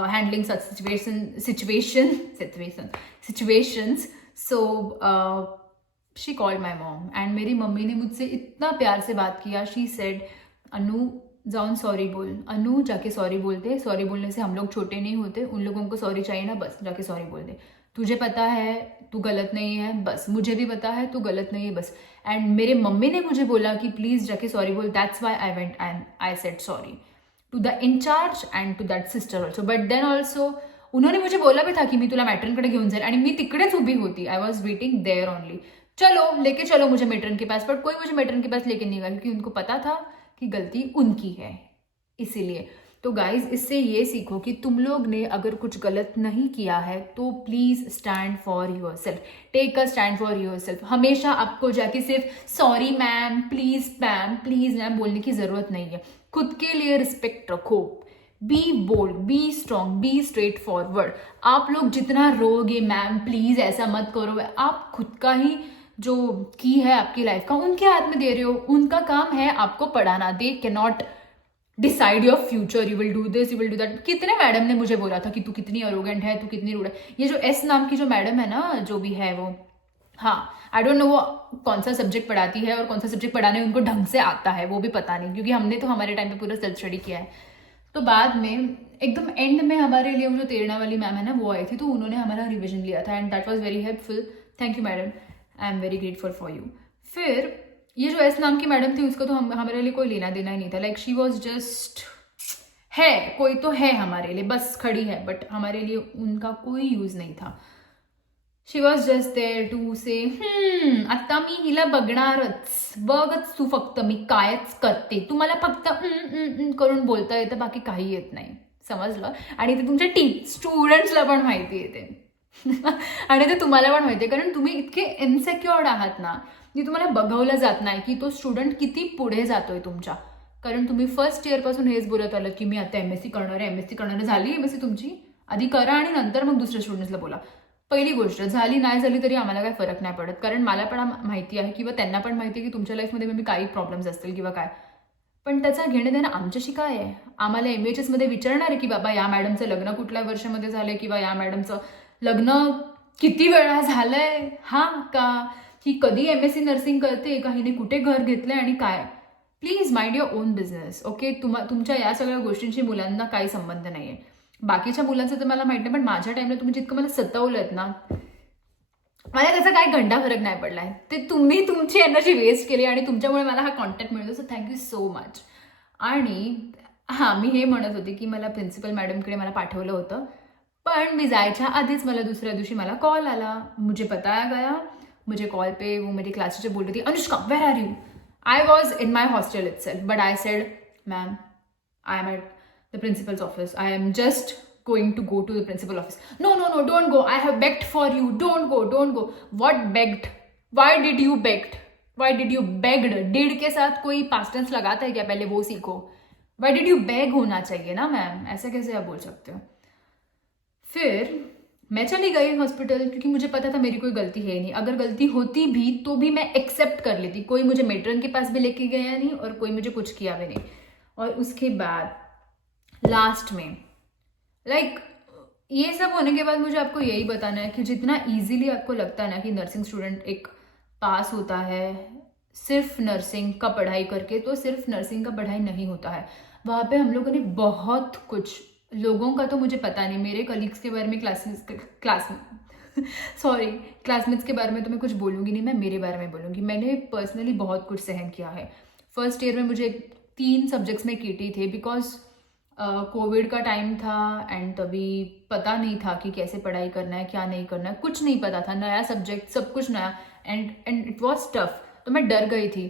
handling such situations. So she called my mom and मेरी मम्मी ने मुझसे इतना प्यार से बात किया. She said, अनु जाऊन सॉरी बोल, अनु जाके सॉरी बोलते, सॉरी बोलने से हम लोग छोटे नहीं होते, उन लोगों को सॉरी चाहिए ना, बस जाके सॉरी बोल दे, तुझे पता है तू गलत नहीं है, बस मुझे भी पता है तू गलत नहीं है, बस. एंड मेरे मम्मी ने मुझे बोला कि प्लीज जाके सॉरी बोल. That's why I went and I said sorry to the incharge and to that sister also. But then also उन्होंने मुझे बोला भी था की मी तुला मॅट्रनकडे घेऊन जाईल, आणि मी तिकडेच उभी होती. I was waiting there only. चलो लेके चलो मुझे मेट्रन के पास, बट कोई मुझे मेट्रन के पास लेके नहीं गया क्योंकि उनको पता था कि गलती उनकी है. इसीलिए तो गाइज इससे ये सीखो कि तुम लोग ने अगर कुछ गलत नहीं किया है तो please stand for yourself, take a stand for yourself. हमेशा आपको जाके सिर्फ सॉरी मैम, प्लीज मैम बोलने की जरूरत नहीं है. खुद के लिए रिस्पेक्ट रखो. Be bold, be strong, be straightforward. आप लोग जितना रोगे मैम प्लीज ऐसा मत करो, आप खुद का ही जो की है आपकी लाइफ का उनके हाथ में दे रहे हो. उनका काम है आपको पढ़ाना. They can not decide your future. You will do this, you will do that. कितने मैडम ने मुझे बोला था कि तू कितनी अरोगेंट है, तू कितनी रूड है. ये जो एस नाम की जो मैडम है ना, जो भी है वो, हाँ आई डोंट नो वो कौन सा सब्जेक्ट पढ़ाती है और कौन सा सब्जेक्ट पढ़ाने उनको ढंग से आता है वो भी पता नहीं, क्योंकि हमने तो हमारे टाइम पे पूरा सेल्फ स्टडी किया है. तो बाद में एकदम एंड में हमारे लिए वो जो तेरणा वाली मैम है ना वो आई थी, तो उन्होंने हमारा रिविजन लिया था and that was very helpful. Thank you madam, I am very grateful for you. फिर ये जो एस नाम की मैडम थी उसका तो हमारे लिए कोई लेना देना ही नहीं था. लाइक शी वॉज जस्ट है, कोई तो है हमारे लिए, बस खड़ी है, बट हमारे लिए उनका कोई यूज नहीं था. She was just there to say आता मी हिला बघणारच, बघच तू फक्त मी कायच करते, तुम्हाला फक्त करून बोलता येतं, बाकी काही येत नाही, समजलं. आणि ते तुमच्या स्टुडंट्सला पण माहिती येते आणि ते तुम्हाला पण माहिती आहे, कारण तुम्ही इतके इन्सेक्युअर्ड आहात ना की तुम्हाला बघवलं जात नाही की तो स्टुडंट किती पुढे जातोय तुमच्या. कारण तुम्ही फर्स्ट इयरपासून हेच बोलत आलं की मी आता एमएससी करणार आहे, एमएससी करणार आहे. झाली एमएससी तुमची, आधी करा आणि नंतर मग दुसऱ्या स्टुडंट्सला बोला. पहिली गोष्ट, झाली नाही झाली तरी आम्हाला काही फरक नाही पडत, कारण मला पण माहिती आहे किंवा त्यांना पण माहिती आहे की तुमच्या लाईफमध्ये मी काही प्रॉब्लेम्स असतील किंवा काय, पण त्याचा घेणं देणं आमच्याशी काय आहे. आम्हाला MHS मध्ये विचारणार आहे की बाबा या मॅडमचं लग्न कुठल्या वर्षामध्ये झालंय किंवा या मॅडमचं लग्न किती वेळा झालंय, हा का ही कधी MSc नर्सिंग करते का, हिने कुठे घर घेतलंय आणि काय. Please mind your own business. Okay, तुमच्या या सगळ्या गोष्टींशी मुलांना काही संबंध नाहीये. बाकीच्या मुलांचं तर मला माहित नाही, पण माझ्या टाइमला तुम्ही जितकं मला सतवलंत ना, मला त्याचा काय घंटा फरक नाही पडलाय. ते तुम्ही तुमची एनर्जी वेस्ट केली आणि तुमच्यामुळे मला हा कॉन्टॅक्ट मिळतो. So thank you so much. आणि हां, मी हे म्हणत होते की मला प्रिन्सिपल मॅडमकडे मला पाठवलं होतं, पण मी जायच्या आधीच मला दुसऱ्या दिवशी मला कॉल आला. मुझे बताया गया, मुझे कॉल पे वो मेरी क्लास टीचर बोल रही थी, Anushka where are you. I was in my hostel itself, but I said ma'am I am at the principal's office. I am just going to go to the principal office. No, don't go. I have begged for you. Don't go. What begged? Why did you begged? Why did you begged? Did के साथ कोई past tense लगाता है क्या? पहले वो सीखो. Why did you beg होना चाहिए ना मैम, ऐसा कैसे आप बोल सकते हो. फिर मैं चली गई हॉस्पिटल क्योंकि मुझे पता था मेरी कोई गलती है नहीं. अगर गलती होती भी तो भी मैं एक्सेप्ट कर लेती. कोई मुझे मेट्रन के पास भी लेके गया नहीं और कोई मुझे कुछ किया भी नहीं. और उसके बाद लास्ट में ये सब होने के बाद मुझे आपको यही बताना है कि जितना इजीली आपको लगता है ना कि नर्सिंग स्टूडेंट एक पास होता है सिर्फ नर्सिंग का पढ़ाई करके, तो सिर्फ नर्सिंग का पढ़ाई नहीं होता है. वहाँ पे हम लोगों ने बहुत कुछ, लोगों का तो मुझे पता नहीं, मेरे कलीग्स के बारे में क्लासमेट्स के बारे में तो मैं कुछ बोलूँगी नहीं, मैं मेरे बारे में बोलूँगी. मैंने पर्सनली बहुत कुछ सहन किया है. फर्स्ट ईयर में मुझे 3 सब्जेक्ट्स में KT थे बिकॉज कोविड का टाइम था एंड तभी पता नहीं था कि कैसे पढ़ाई करना है, क्या नहीं करना है, कुछ नहीं पता था. नया सब्जेक्ट, सब कुछ नया, एंड इट वॉज टफ. तो मैं डर गई थी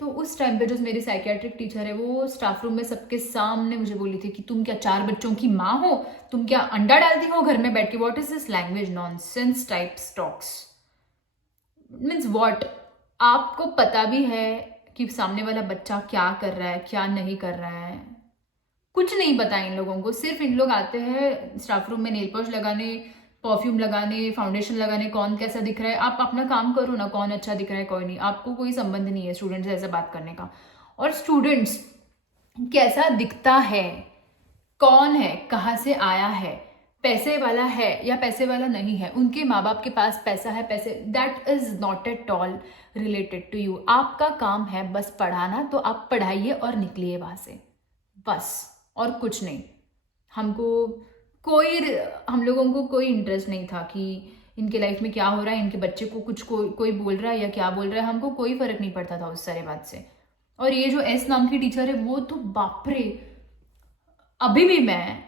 तो उस टाइम पे जो मेरी साइकियाट्रिक टीचर है वो स्टाफ रूम में सबके सामने मुझे बोली थी कि तुम क्या 4 बच्चों की माँ हो, तुम क्या अंडा डालती हो घर में बैठ के, what is this language, nonsense type talks, means what. आपको पता भी है कि सामने वाला बच्चा क्या कर रहा है क्या नहीं कर रहा है, कुछ नहीं पता इन लोगों को। सिर्फ इन लोग आते हैं स्टाफ रूम में नेल पॉलिश लगाने, परफ्यूम लगाने, फाउंडेशन लगाने, कौन कैसा दिख रहा है। आप अपना काम करो ना, कौन अच्छा दिख रहा है कोई नहीं, आपको कोई संबंध नहीं है स्टूडेंट से ऐसा बात करने का। और स्टूडेंट्स कैसा दिखता है, कौन है, कहाँ से आया है, पैसे वाला है या पैसे वाला नहीं है, उनके माँ बाप के पास पैसा है, पैसे, that is not at all related to you. आपका काम है बस पढ़ाना, तो आप पढ़ाइए और निकलिए वहां से, बस, और कुछ नहीं। हम लोगों को कोई इंटरेस्ट नहीं था कि इनके लाइफ में क्या हो रहा है, इनके बच्चे को कुछ कोई बोल रहा है या क्या बोल रहा है, हमको कोई फर्क नहीं पड़ता था उस सारे बात से। और ये जो एस नाम की टीचर है वो तो बाप रे, अभी भी मैं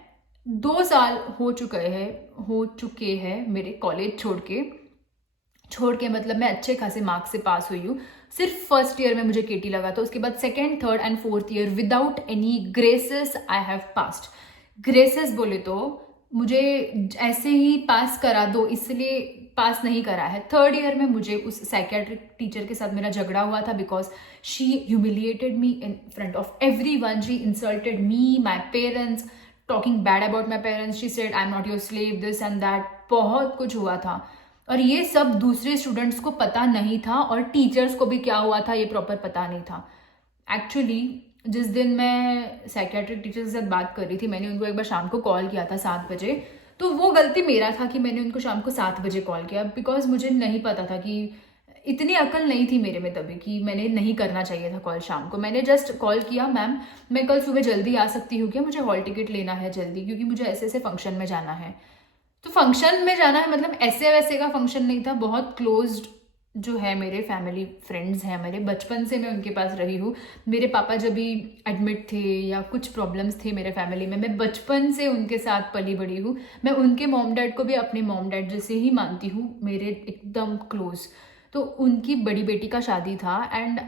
2 साल हो चुके हैं मेरे कॉलेज छोड़ के मतलब मैं अच्छे खासे मार्क्स से पास हुई हूँ। सिर्फ फर्स्ट ईयर में मुझे केटी लगा था, उसके बाद second, third and fourth year without any graces I have passed. Graces बोले तो मुझे ऐसे ही पास करा दो इसलिए पास नहीं करा है। थर्ड ईयर में मुझे उस साइकियाट्रिक टीचर के साथ मेरा झगड़ा हुआ था because she humiliated me in front of everyone, she insulted me, my parents, talking bad about my parents, she said I am not your slave, this and that, बहुत कुछ हुआ था। और ये सब दूसरे स्टूडेंट्स को पता नहीं था और टीचर्स को भी क्या हुआ था ये प्रॉपर पता नहीं था। एक्चुअली जिस दिन मैं साइकियाट्रिक टीचर के साथ बात कर रही थी, मैंने उनको एक बार शाम को कॉल किया था 7 बजे, तो वो गलती मेरा था कि मैंने उनको शाम को 7 बजे कॉल किया बिकॉज मुझे नहीं पता था कि इतनी अकल नहीं थी मेरे में तभी कि मैंने नहीं करना चाहिए था कॉल शाम को। मैंने जस्ट कॉल किया, मैम मैं कल सुबह जल्दी आ सकती हूँ क्या, मुझे हॉल टिकट लेना है जल्दी क्योंकि मुझे ऐसे ऐसे फंक्शन में जाना है। तो फंक्शन में जाना है मतलब ऐसे वैसे का फंक्शन नहीं था, बहुत क्लोज्ड जो है मेरे फैमिली फ्रेंड्स हैं, मेरे बचपन से मैं उनके पास रही हूँ। मेरे पापा जब भी एडमिट थे या कुछ प्रॉब्लम्स थे मेरे फैमिली में, मैं बचपन से उनके साथ पली बड़ी हूँ। मैं उनके मॉम डैड को भी अपने मॉम डैड जैसे ही मानती हूँ, मेरे एकदम क्लोज। तो उनकी बड़ी बेटी का शादी था एंड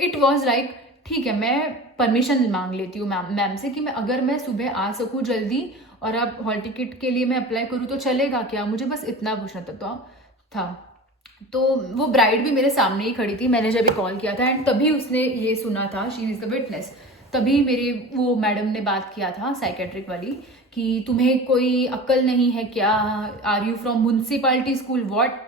इट वॉज लाइक ठीक है, मैं परमिशन मांग लेती हूँ मैम से कि मैं अगर मैं सुबह आ सकूँ जल्दी और अब हॉल टिकट के लिए मैं अप्लाई करूँ तो चलेगा क्या, मुझे बस इतना पूछना था। तो वो ब्राइड भी मेरे सामने ही खड़ी थी, मैंने जब भी कॉल किया था एंड तभी उसने ये सुना था, शी इज द विटनेस। तभी मेरे वो मैडम ने बात किया था साइकेट्रिक वाली कि तुम्हें कोई अक्ल नहीं है क्या, are you from municipality school, what,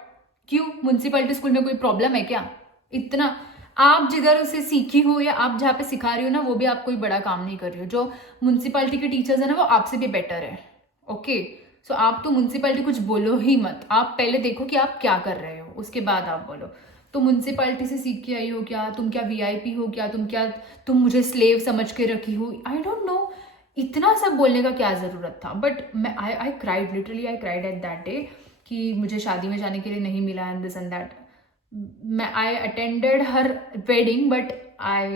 क्यों म्यूनसिपालिटी स्कूल में कोई प्रॉब्लम है क्या, इतना आप जिधर उसे सीखी हो या आप जहाँ पे सिखा रही हो ना वो भी आप कोई बड़ा काम नहीं कर रही हो। जो म्यूनसिपालिटी के टीचर्स है ना वो आपसे भी बेटर है, ओके। सो आप तो म्यूनसिपालिटी कुछ बोलो ही मत, आप पहले देखो कि आप क्या कर रहे हो उसके बाद आप बोलो। तो म्यूनसिपालिटी से सीख के आई हो क्या, तुम क्या वीआईपी हो क्या, तुम मुझे स्लेव समझ के रखी हो, आई डोंट नो, इतना सब बोलने का क्या जरूरत था। बट मैं I cried, literally I cried at that day कि मुझे शादी में जाने के लिए नहीं मिला and this and that. I attended her wedding but I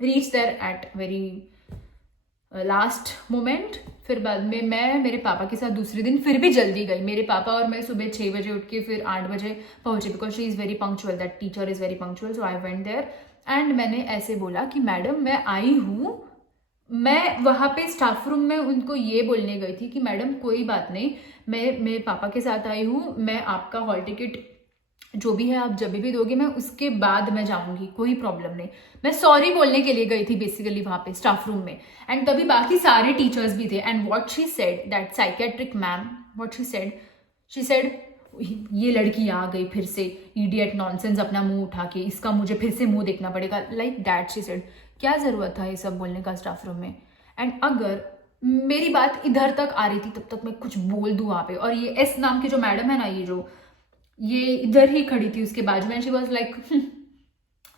reached there at very last moment. फिर बाद में मैं मेरे पापा के साथ दूसरे दिन फिर भी जल्दी गई। मेरे पापा और मैं सुबह 6 बजे उठ के फिर 8 बजे पहुंचे because she is very punctual, that teacher is very punctual. So I went there and मैंने ऐसे बोला कि मैडम मैं आई हूँ, मैं वहाँ पे स्टाफ रूम में उनको ये बोलने गई थी कि मैडम कोई बात नहीं, मैं मेरे पापा के साथ आई हूँ, मैं आपका हॉल टिकट जो भी है आप जब भी दोगे मैं उसके बाद मैं जाऊंगी, कोई प्रॉब्लम नहीं। मैं सॉरी बोलने के लिए गई थी बेसिकली वहां पे स्टाफ रूम में एंड तभी बाकी सारे टीचर्स भी थे and what she said, that psychiatric ma'am, what she said ये लड़की आ गई फिर से, इडियट नॉनसेंस, अपना मुंह उठा के, इसका मुझे फिर से मुंह देखना पड़ेगा, लाइक दैट शी सेड। क्या जरूरत था ये सब बोलने का स्टाफ रूम में। एंड अगर मेरी बात इधर तक आ रही थी तब तक मैं कुछ बोल दूं वहां पे, और ये एस नाम की जो मैडम है ना, ये इधर ही खड़ी थी उसके बाजू में, शी वॉज लाइक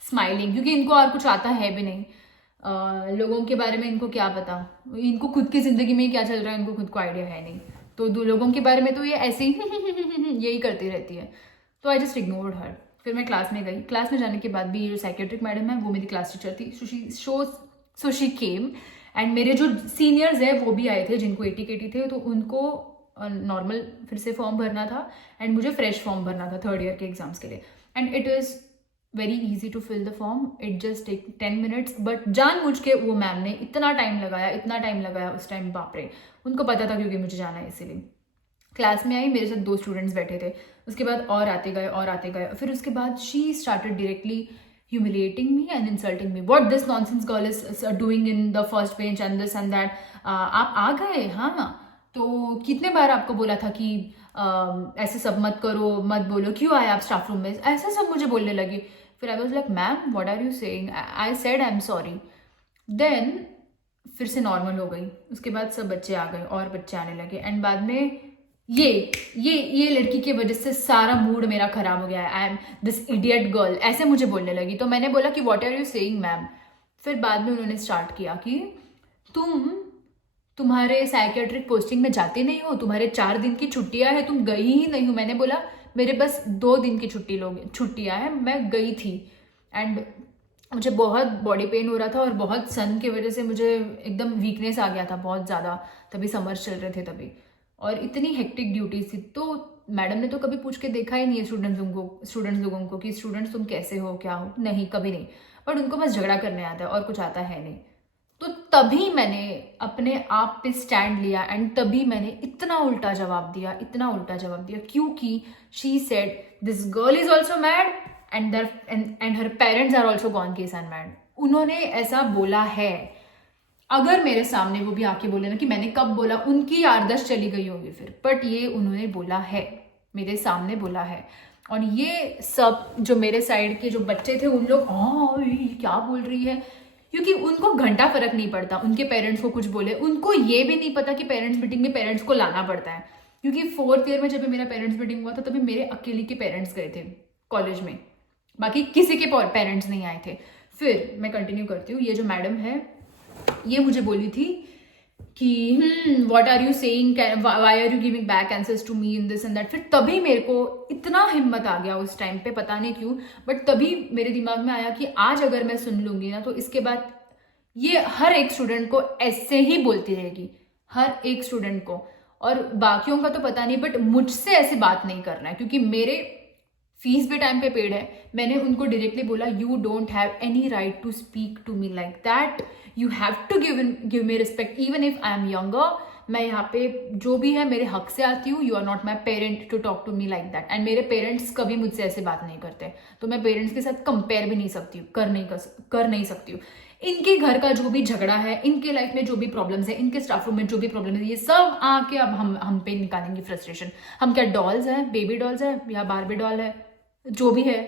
स्माइलिंग, क्योंकि इनको और कुछ आता है भी नहीं। लोगों के बारे में इनको क्या पता, इनको खुद की जिंदगी में क्या चल रहा है इनको खुद को आइडिया है नहीं, तो दो लोगों के बारे में तो ये ऐसे ही यही करती रहती है। तो आई जस्ट इग्नोर्ड हर। फिर मैं क्लास में गई, क्लास में जाने के बाद भी ये जो साइकेट्रिक मैडम है वो मेरी क्लास टीचर थी। सो शी केम एंड मेरे जो सीनियर्स है वो भी आए थे जिनको 80 KT थे, तो उनको नॉर्मल फिर से फॉर्म भरना था एंड मुझे फ्रेश फॉर्म भरना था 3rd ईयर के एग्जाम्स के लिए। And it is very easy to fill the form, it just take 10 minutes. But जानबूझ के वो मैम ने इतना टाइम लगाया उस टाइम, बाप रे, उनको पता था क्योंकि मुझे जाना है इसीलिए। क्लास में आई, मेरे साथ 2 स्टूडेंट्स बैठे थे, उसके बाद और आते गए, फिर उसके बाद she started directly humiliating me and insulting me. What this nonsense girl is doing in the first bench and this and that. आप आ गए, हाँ, तो कितने बार आपको बोला था कि ऐसे सब मत करो, मत बोलो, क्यों आए आप स्टाफ रूम में, ऐसा सब मुझे बोलने लगी। फिर I was like ma'am what are you saying, I said I am sorry. Then फिर से नॉर्मल हो गई। उसके बाद सब बच्चे आ गए और बच्चे आने लगे, एंड बाद में ये लड़की की वजह से सारा मूड मेरा खराब हो गया है, I am this idiot girl, ऐसे मुझे बोलने लगी। तो मैंने बोला कि what are you saying ma'am. फिर बाद में उन्होंने स्टार्ट किया कि तुम्हारे साइकेट्रिक पोस्टिंग में जाते नहीं हो, तुम्हारे 4 दिन की छुट्टियां हैं, तुम गई ही नहीं हो। मैंने बोला मेरे बस 2 दिन की छुट्टियां हैं, मैं गई थी, एंड मुझे बहुत बॉडी पेन हो रहा था और बहुत सन की वजह से मुझे एकदम वीकनेस आ गया था बहुत ज़्यादा, तभी समर्स चल रहे थे तभी, और इतनी हेक्टिक ड्यूटीज थी। तो मैडम ने तो कभी पूछ के देखा ही नहीं है स्टूडेंट्स लोगों को कि स्टूडेंट्स तुम कैसे हो, क्या हो, नहीं, कभी नहीं। बट उनको बस झगड़ा करने आता है और कुछ आता है नहीं। तो तभी मैंने अपने आप पे स्टैंड लिया, एंड तभी मैंने इतना उल्टा जवाब दिया, क्योंकि she said this girl is also mad and her parents are also gone case and mad. उन्होंने ऐसा बोला है। अगर मेरे सामने वो भी आके बोले ना कि मैंने कब बोला, उनकी याददाश्त चली गई होगी फिर, बट ये उन्होंने बोला है, मेरे सामने बोला है। और ये सब जो मेरे साइड के जो बच्चे थे उन लोग ये क्या बोल रही है, क्योंकि उनको घंटा फर्क नहीं पड़ता उनके पेरेंट्स को कुछ बोले। उनको ये भी नहीं पता कि पेरेंट्स मीटिंग में पेरेंट्स को लाना पड़ता है, क्योंकि 4th ईयर में जब मेरा पेरेंट्स मीटिंग हुआ था तभी मेरे अकेले के पेरेंट्स गए थे कॉलेज में, बाकी किसी के पेरेंट्स नहीं आए थे। फिर मैं कंटिन्यू करती हूँ। ये जो मैडम है ये मुझे बोली थी कि what are you saying, why are you giving back answers to me in this and that. फिर तभी मेरे को इतना हिम्मत आ गया उस टाइम पे, पता नहीं क्यों, बट तभी मेरे दिमाग में आया कि आज अगर मैं सुन लूंगी ना तो इसके बाद ये हर एक स्टूडेंट को ऐसे ही बोलती रहेगी, हर एक स्टूडेंट को, और बाकियों का तो पता नहीं, बट मुझसे ऐसी बात नहीं करना है, क्योंकि मेरे फीस भी टाइम पे पेड है। मैंने उनको डायरेक्टली बोला you don't have any right to speak to me like that, you have to give me respect even if I am younger. मैं यहाँ पे जो भी है मेरे हक से आती हूँ, you are not my parent to talk to me like that. And मेरे पेरेंट्स कभी मुझसे ऐसे बात नहीं करते, तो मैं पेरेंट्स के साथ कंपेयर भी नहीं सकती हूँ, कर नहीं सकती हूँ। इनके घर का जो भी झगड़ा है, इनके लाइफ में जो भी प्रॉब्लम्स है, इनके स्टाफ रूम में जो भी प्रॉब्लम है, ये सब आके अब हम पे निकालेंगे फ्रस्ट्रेशन। हम क्या डॉल्स है, बेबी डॉल्स है या बारबी डॉल है, जो भी है,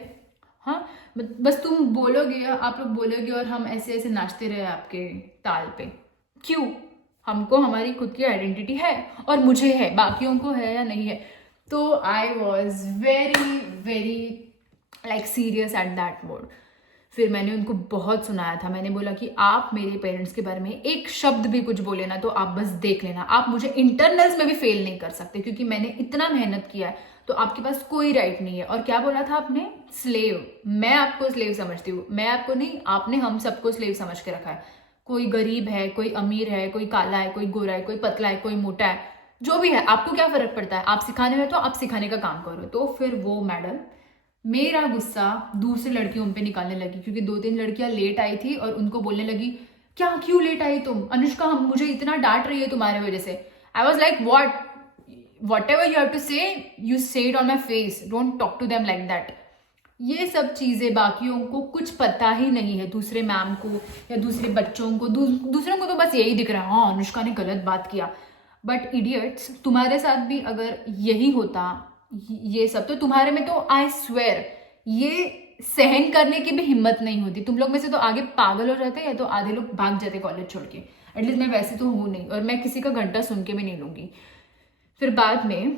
हाँ, बस तुम बोलोगे, आप लोग बोलोगे और हम ऐसे ऐसे नाचते रहे आपके ताल पे। क्यों? हमको हमारी खुद की आइडेंटिटी है और मुझे है, बाकियों को है या नहीं है। तो आई was very very like serious at that mode. फिर मैंने उनको बहुत सुनाया था। मैंने बोला कि आप मेरे पेरेंट्स के बारे में एक शब्द भी कुछ बोले ना तो आप बस देख लेना, आप मुझे इंटरनल्स में भी फेल नहीं कर सकते, क्योंकि मैंने इतना मेहनत किया है, तो आपके पास कोई राइट नहीं है। और क्या बोला था आपने? स्लेव। मैं आपको स्लेव समझती हूँ, मैं आपको नहीं, आपने हम सबको स्लेव समझ के रखा है। कोई गरीब है, कोई अमीर है, कोई काला है, कोई गोरा है, कोई पतला है, कोई मोटा है, जो भी है, आपको क्या फर्क पड़ता है? आप सिखाने में तो आप सिखाने का काम करो। तो फिर वो मैडम मेरा गुस्सा दूसरी लड़कियों पे निकालने लगी, क्योंकि 2-3 लड़कियां लेट आई थी और उनको बोलने लगी क्या, क्यों लेट आई तुम अनुष्का, हम मुझे इतना डांट रही है तुम्हारे वजह से। I was like whatever you have to say, you say it on my face, don't talk to them like that. ये सब चीजें बाकियों को कुछ पता ही नहीं है, दूसरे मैम को या दूसरे बच्चों को, दूसरों को तो बस यही दिख रहा है, हाँ अनुष्का ने गलत बात किया। बट इडियट्स, तुम्हारे साथ भी अगर यही होता ये सब, तो तुम्हारे में तो आई स्वेयर ये सहन करने की भी हिम्मत नहीं होती। तुम लोग में से तो आगे पागल हो जाते या तो आधे लोग भाग जाते कॉलेज छोड़ के। एटलीस्ट मैं वैसे तो हूँ नहीं, और मैं किसी का घंटा सुन के भी नहीं लूंगी। फिर बाद में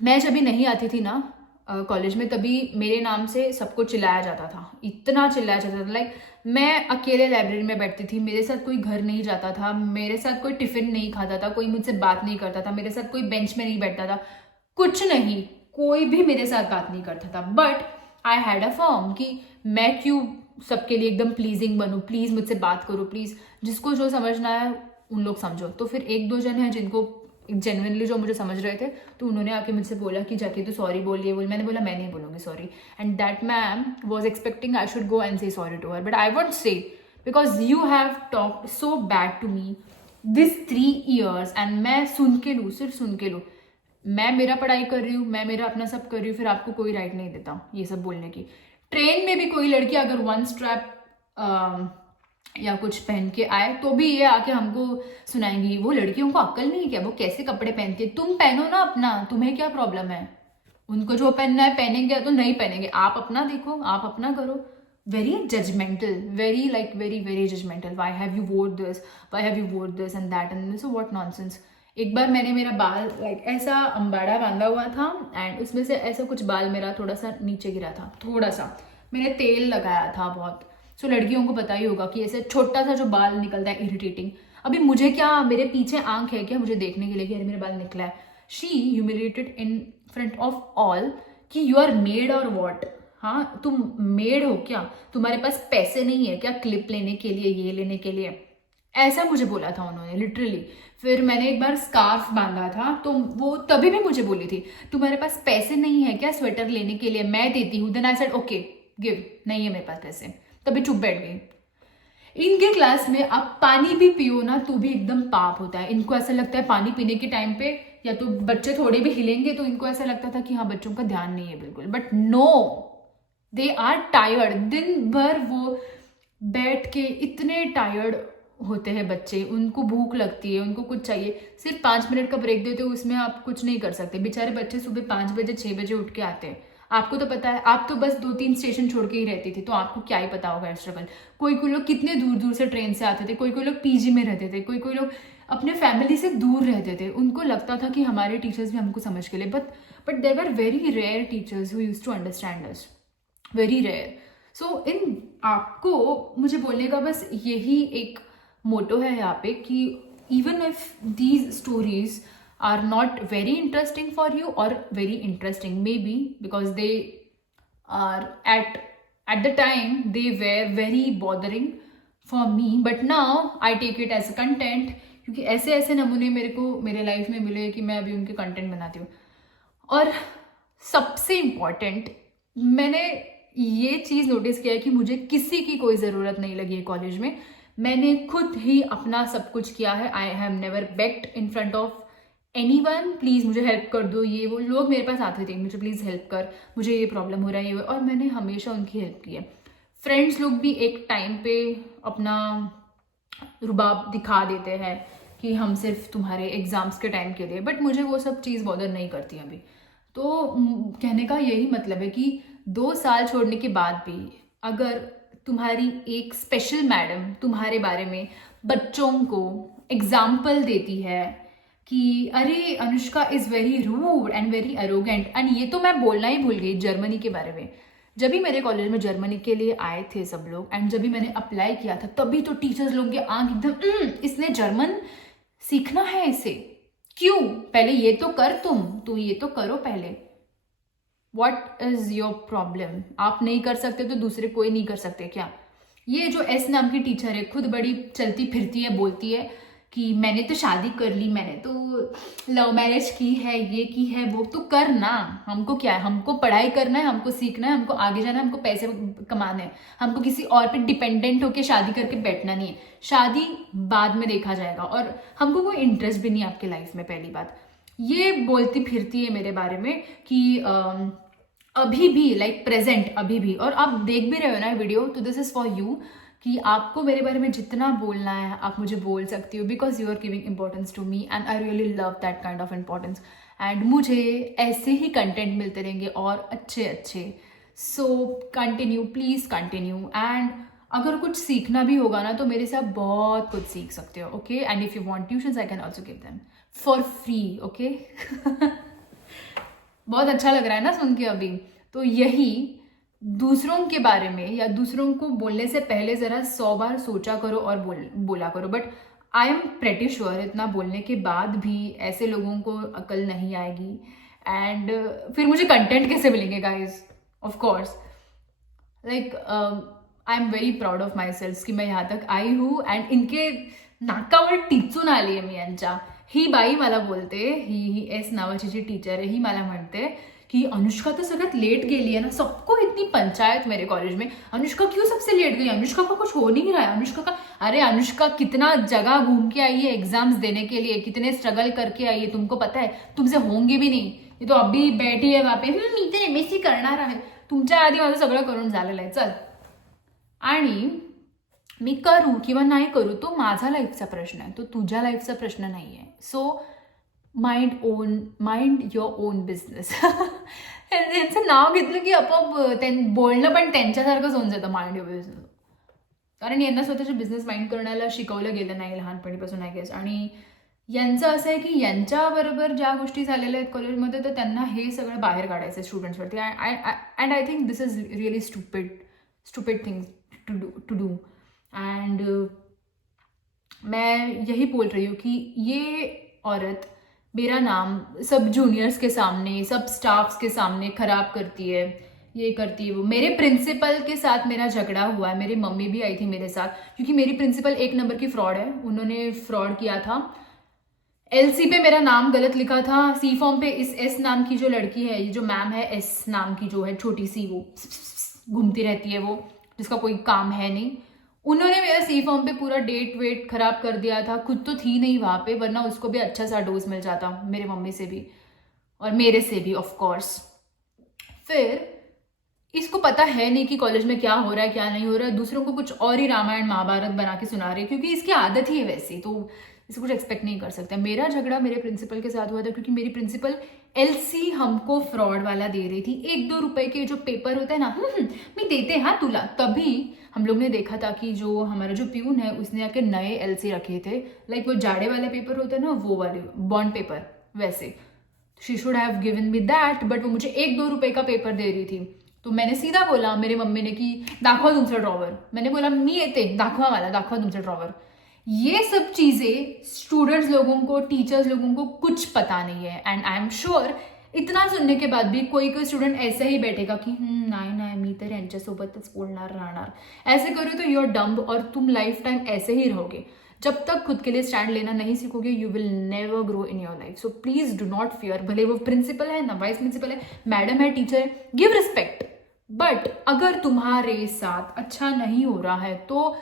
मैं जब भी नहीं आती थी ना कॉलेज में, तभी मेरे नाम से सबको चिल्लाया जाता था, इतना चिल्लाया जाता था। लाइक मैं अकेले लाइब्रेरी में बैठती थी, मेरे साथ कोई घर नहीं जाता था, मेरे साथ कोई टिफिन नहीं खाता था, कोई मुझसे बात नहीं करता था, मेरे साथ कोई बेंच में नहीं बैठता था, कुछ नहीं, कोई भी मेरे साथ बात नहीं करता था। But I had a form कि मैं क्यों सबके लिए एकदम प्लीजिंग बनूं, प्लीज मुझसे बात करो, प्लीज जिसको जो समझना है उन लोग समझो। तो फिर 1-2 जन हैं जिनको जेन्युइनली जो मुझे समझ रहे थे, तो उन्होंने आके मुझसे बोला कि जाके तो सॉरी बोलिए बोल। मैंने बोला मैं नहीं बोलूँगी sorry, and that ma'am was expecting I should go and say sorry to her, but I won't say because you have talked so bad to me this 3 years, and मैं सुन के लूँ, सिर्फ सुन के लूँ। मैं मेरा पढ़ाई कर रही हूँ, मैं मेरा अपना सब कर रही हूँ, फिर आपको कोई राइट नहीं देता ये सब बोलने की। ट्रेन में भी कोई लड़की अगर 1 strap या कुछ पहन के आए तो भी ये आके हमको सुनाएंगी वो लड़कियों को अक्ल नहीं है क्या, वो कैसे कपड़े पहनती है, तुम पहनो ना अपना, तुम्हें क्या प्रॉब्लम है। उनको जो पहनना है पहनेंगे तो नहीं पहनेंगे, आप अपना देखो, आप अपना करो। Very judgmental, very like very judgmental, why have you वोर दिस, वाई हैव यू वोर this and that and so what nonsense. एक बार मैंने मेरा बाल लाइक ऐसा अंबाड़ा बांधा हुआ था एंड उसमें से ऐसा कुछ बाल मेरा थोड़ा सा नीचे गिरा था, थोड़ा सा मैंने तेल लगाया था बहुत। सो लड़कियों को पता ही होगा कि ऐसे छोटा सा जो बाल निकलता है इरिटेटिंग। अभी मुझे क्या, मेरे पीछे आंख है क्या मुझे देखने के लिए कि अरे मेरा बाल निकला है। She humiliated in front of all कि यू आर मेड और वॉट। हाँ तुम मेड हो क्या, तुम्हारे पास पैसे नहीं है क्या क्लिप लेने के लिए, ये लेने के लिए, ऐसा मुझे बोला था उन्होंने लिटरली। फिर मैंने एक बार स्कार्फ बांधा था तो वो तभी भी मुझे बोली थी तुम्हारे पास पैसे नहीं है क्या स्वेटर लेने के लिए, मैं देती हूँ। Then I said okay give, नहीं है मेरे पास पैसे, तभी चुप बैठ गई। इनके क्लास में आप पानी भी पियो ना तो भी एकदम पाप होता है। इनको ऐसा लगता है पानी पीने के टाइम पे या तो बच्चे थोड़े भी हिलेंगे तो इनको ऐसा लगता था कि हाँ बच्चों का ध्यान नहीं है बिल्कुल, but no, they are tired. दिन भर वो बैठ के इतने टायर्ड होते हैं बच्चे, उनको भूख लगती है, उनको कुछ चाहिए, सिर्फ 5 मिनट का ब्रेक देते हो उसमें आप कुछ नहीं कर सकते। बेचारे बच्चे सुबह 5 बजे 6 बजे उठ के आते हैं। आपको तो पता है, आप तो बस 2-3 स्टेशन छोड़ के ही रहती थी तो आपको क्या ही पता होगा स्ट्रगल। कोई कोई लोग कितने दूर दूर से ट्रेन से आते थे, कोई कोई लोग पीजी में रहते थे, कोई कोई लोग अपने फैमिली से दूर रहते थे। उनको लगता था कि हमारे टीचर्स भी हमको समझ के लिए, but there were very rare teachers who used to understand us, very rare. So in आपको मुझे बोलने का बस यही एक मोटो है यहाँ पे कि even if these stories are not very interesting for you or very interesting maybe because they are at the time they were very bothering for me, but now I take it as a content क्योंकि ऐसे ऐसे नमूने मेरे को मेरे life में मिले कि मैं अभी उनके कंटेंट बनाती हूँ। और सबसे इम्पॉर्टेंट मैंने ये चीज़ नोटिस किया है कि मुझे किसी की कोई ज़रूरत नहीं लगी है कॉलेज में। मैंने खुद ही अपना सब कुछ किया है। I have never bagged in front of anyone please मुझे हेल्प कर दो, ये वो लोग मेरे पास आते थे मुझे प्लीज़ हेल्प कर, मुझे ये प्रॉब्लम हो रहा है ये, और मैंने हमेशा उनकी हेल्प की है। फ्रेंड्स लोग भी एक टाइम पे अपना रुबाब दिखा देते हैं कि हम सिर्फ तुम्हारे एग्ज़ाम्स के टाइम के लिए, बट मुझे वो सब चीज़ बॉदर नहीं करती अभी। तो कहने का यही मतलब है कि 2 साल छोड़ने के बाद भी अगर तुम्हारी एक स्पेशल मैडम तुम्हारे बारे में बच्चों को एग्जाम्पल देती है कि अरे Anushka is very rude and very arrogant, and ये तो मैं बोलना ही भूल गई जर्मनी के बारे में। जब भी मेरे कॉलेज में जर्मनी के लिए आए थे सब लोग एंड जब भी मैंने अप्लाई किया था तभी तो टीचर्स लोग के आंख एकदम इसने जर्मन सीखना है इसे, क्यों, पहले ये तो कर, तुम ये तो करो पहले। व्हाट इज योर प्रॉब्लम, आप नहीं कर सकते तो दूसरे कोई नहीं कर सकते क्या। ये जो एस नाम की टीचर है खुद बड़ी चलती फिरती है, बोलती है कि मैंने तो शादी कर ली, मैंने तो लव मैरिज की है, ये की है, वो तो करना, हमको क्या है, हमको पढ़ाई करना है, हमको सीखना है, हमको आगे जाना है, हमको पैसे कमाने हैं, हमको किसी और पे डिपेंडेंट होके शादी करके बैठना नहीं है। शादी बाद में देखा जाएगा और हमको कोई इंटरेस्ट भी नहीं है आपके लाइफ में। पहली बात ये बोलती फिरती है मेरे बारे में कि अभी भी लाइक प्रेजेंट अभी भी, और आप देख भी रहे हो ना वीडियो, तो दिस इज फॉर यू कि आपको मेरे बारे में जितना बोलना है आप मुझे बोल सकती हो because you are giving importance to me and I really love that kind of importance. And मुझे ऐसे ही कंटेंट मिलते रहेंगे और अच्छे अच्छे। So continue, please continue. And अगर कुछ सीखना भी होगा ना तो मेरे से आप बहुत कुछ सीख सकते हो, okay. And if you want tuitions I can also give them for free, okay. बहुत अच्छा लग रहा है ना सुन के अभी। तो यही दूसरों के बारे में या दूसरों को बोलने से पहले ज़रा 100 बार सोचा करो और बोला करो। But I am pretty sure इतना बोलने के बाद भी ऐसे लोगों को अकल नहीं आएगी। एंड फिर मुझे कंटेंट कैसे मिलेंगे guys, of course. Like I am very proud of my self कि मैं यहाँ तक आई हूँ एंड इनके नाकावर टिचून आली आहे मी यांच्या, ही बाई मला बोलते, ही एस नावाची जी टीचर आहे ही मला म्हणते कि अनुष्का तो सगळ्यात लेट गेली है ना, सबको इतनी पंचायत मेरे कॉलेज में, अनुष्का क्यों सबसे लेट गई, अनुष्का का कुछ हो नहीं रहा है, अनुष्का का, अरे अनुष्का कितना जगह घूम के आई है एग्जाम्स देने के लिए, कितने स्ट्रगल करके आई है, तुमको पता है, तुमसे होंगे भी नहीं, ये तो अभी बैठी है वहां पे, मी तर MSc करणार आहे, तुमच्या आधी माझं सगळं करून झालेलं आहे, चल. आणि मी करू किंवा नाही करू तो माझा लाईफचा प्रश्न आहे, तो तुझ्या लाईफचा प्रश्न नाही आहे. So mind your own business. त्यांचं नाव घेतलं की आपोआप बोलणं पण त्यांच्यासारखंच होऊन जातं, माइंड युअर बिझनेस. कारण यांना स्वतःचे बिझनेस माइंड करण्याला शिकवलं गेलं नाही लहानपणीपासून आय गेस. आणि यांचं असं आहे की यांच्याबरोबर ज्या गोष्टी झालेल्या आहेत कॉलेजमध्ये तर त्यांना हे सगळं बाहेर काढायचं आहे स्टुडंट्सवरती. And I think this is really stupid thing to do. And मैं यही बोल रही हूँ कि ये औरत मेरा नाम सब जूनियर्स के सामने, सब स्टाफ्स के सामने खराब करती है, ये करती है वो. मेरे प्रिंसिपल के साथ मेरा झगड़ा हुआ है, मेरी मम्मी भी आई थी मेरे साथ, क्योंकि मेरी प्रिंसिपल एक नंबर की फ्रॉड है. उन्होंने फ्रॉड किया था, LC पे मेरा नाम गलत लिखा था, C फॉर्म पे इस S नाम की जो लड़की है, ये जो मैम है S नाम की जो है छोटी सी, वो घूमती रहती है, वो जिसका कोई काम है नहीं, उन्होंने मेरा C फॉर्म पे पूरा डेट वेट खराब कर दिया था. खुद तो थी नहीं वहाँ पे, वरना उसको भी अच्छा सा डोज मिल जाता, मेरे मम्मी से भी और मेरे से भी ऑफ कोर्स. फिर इसको पता है नहीं कि कॉलेज में क्या हो रहा है क्या नहीं हो रहा है, दूसरों को कुछ और ही रामायण महाभारत बना के सुना रही है, क्योंकि इसकी आदत ही है वैसी, तो इसे कुछ एक्सपेक्ट नहीं कर सकते. मेरा झगड़ा मेरे प्रिंसिपल के साथ हुआ था क्योंकि मेरी प्रिंसिपल LC हमको फ्रॉड वाला दे रही थी. 1-2 रुपए के जो पेपर होते हैं ना, मैं देते हाँ तुला. तभी हम लोग ने देखा था कि जो हमारा जो प्यून है उसने आके नए LC रखे थे, लाइक वो जाड़े वाले पेपर होते हैं ना, वो वाले बॉन्ड पेपर वैसे. She should have given me that, but वो मुझे 1-2 रुपए का पेपर दे रही थी. तो मैंने सीधा बोला मेरी मम्मी ने कि दाखवा तुमचं ड्रॉवर. मैंने बोला मी येते, दाखवा मला, दाखवा तुमचं ड्रॉवर. ये सब चीजें स्टूडेंट्स लोगों को, टीचर्स लोगों को कुछ पता नहीं है. एंड आई एम श्योर इतना सुनने के बाद भी कोई स्टूडेंट ऐसा ही बैठेगा कि नाही मी तर यांच्यासोबतच बोलणार राहणार. ऐसे करो तो यू आर डम्ब और तुम लाइफ टाइम ऐसे ही रहोगे. जब तक खुद के लिए स्टैंड लेना नहीं सीखोगे you will never grow in your life. So please do not fear. भले वो प्रिंसिपल है ना, वाइस प्रिंसिपल है, मैडम है, टीचर है, गिव रिस्पेक्ट. बट अगर तुम्हारे साथ अच्छा नहीं हो रहा है तो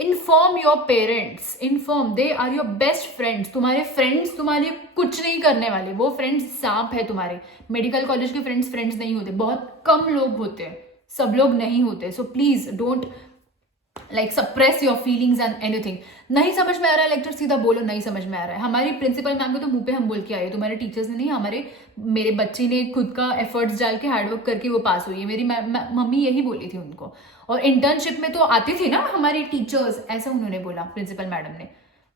inform your parents, inform, they are your best friends. तुम्हारे फ्रेंड्स तुम्हारे कुछ नहीं करने वाले, वो फ्रेंड्स सांप है तुम्हारे. मेडिकल कॉलेज के फ्रेंड्स नहीं होते, बहुत कम लोग होते हैं, सब लोग नहीं होते. So please don't like suppress your feelings and anything. नहीं समझ में आ रहा है लेक्चर, सीधा बोलो नहीं समझ में आ रहा है. हमारी प्रिंसिपल मैम को तो मुंह पे हम बोल के आए, तुम्हारे टीचर्स ने नहीं, मेरे बच्चे ने खुद का एफर्ट्स डाल के हार्डवर्क करके वो पास हुई है. मेरी मम्मी यही बोली थी उनको. और इंटर्नशिप में तो आती थी ना हमारी टीचर्स, ऐसा उन्होंने बोला प्रिंसिपल मैडम ने.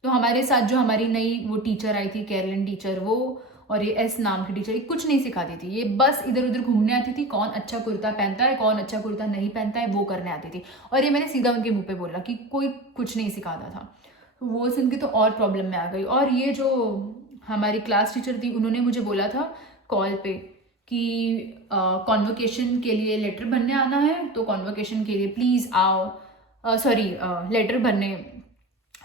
तो हमारे साथ जो हमारी नई वो टीचर आई थी, केरलन टीचर, वो और ये S नाम की टीचर, ये कुछ नहीं सिखाती थी. ये बस इधर उधर घूमने आती थी, कौन अच्छा कुर्ता पहनता है, कौन अच्छा कुर्ता नहीं पहनता है, वो करने आती थी. और ये मैंने सीधा उनके मुंह पे बोला कि कोई कुछ नहीं सिखाता था. वो सुन के तो और प्रॉब्लम में आ गई. और ये जो हमारी क्लास टीचर थी उन्होंने मुझे बोला था कॉल पे कि कॉन्वोकेशन के लिए लेटर भरने आना है, तो कॉन्वोकेशन के लिए प्लीज़ आओ,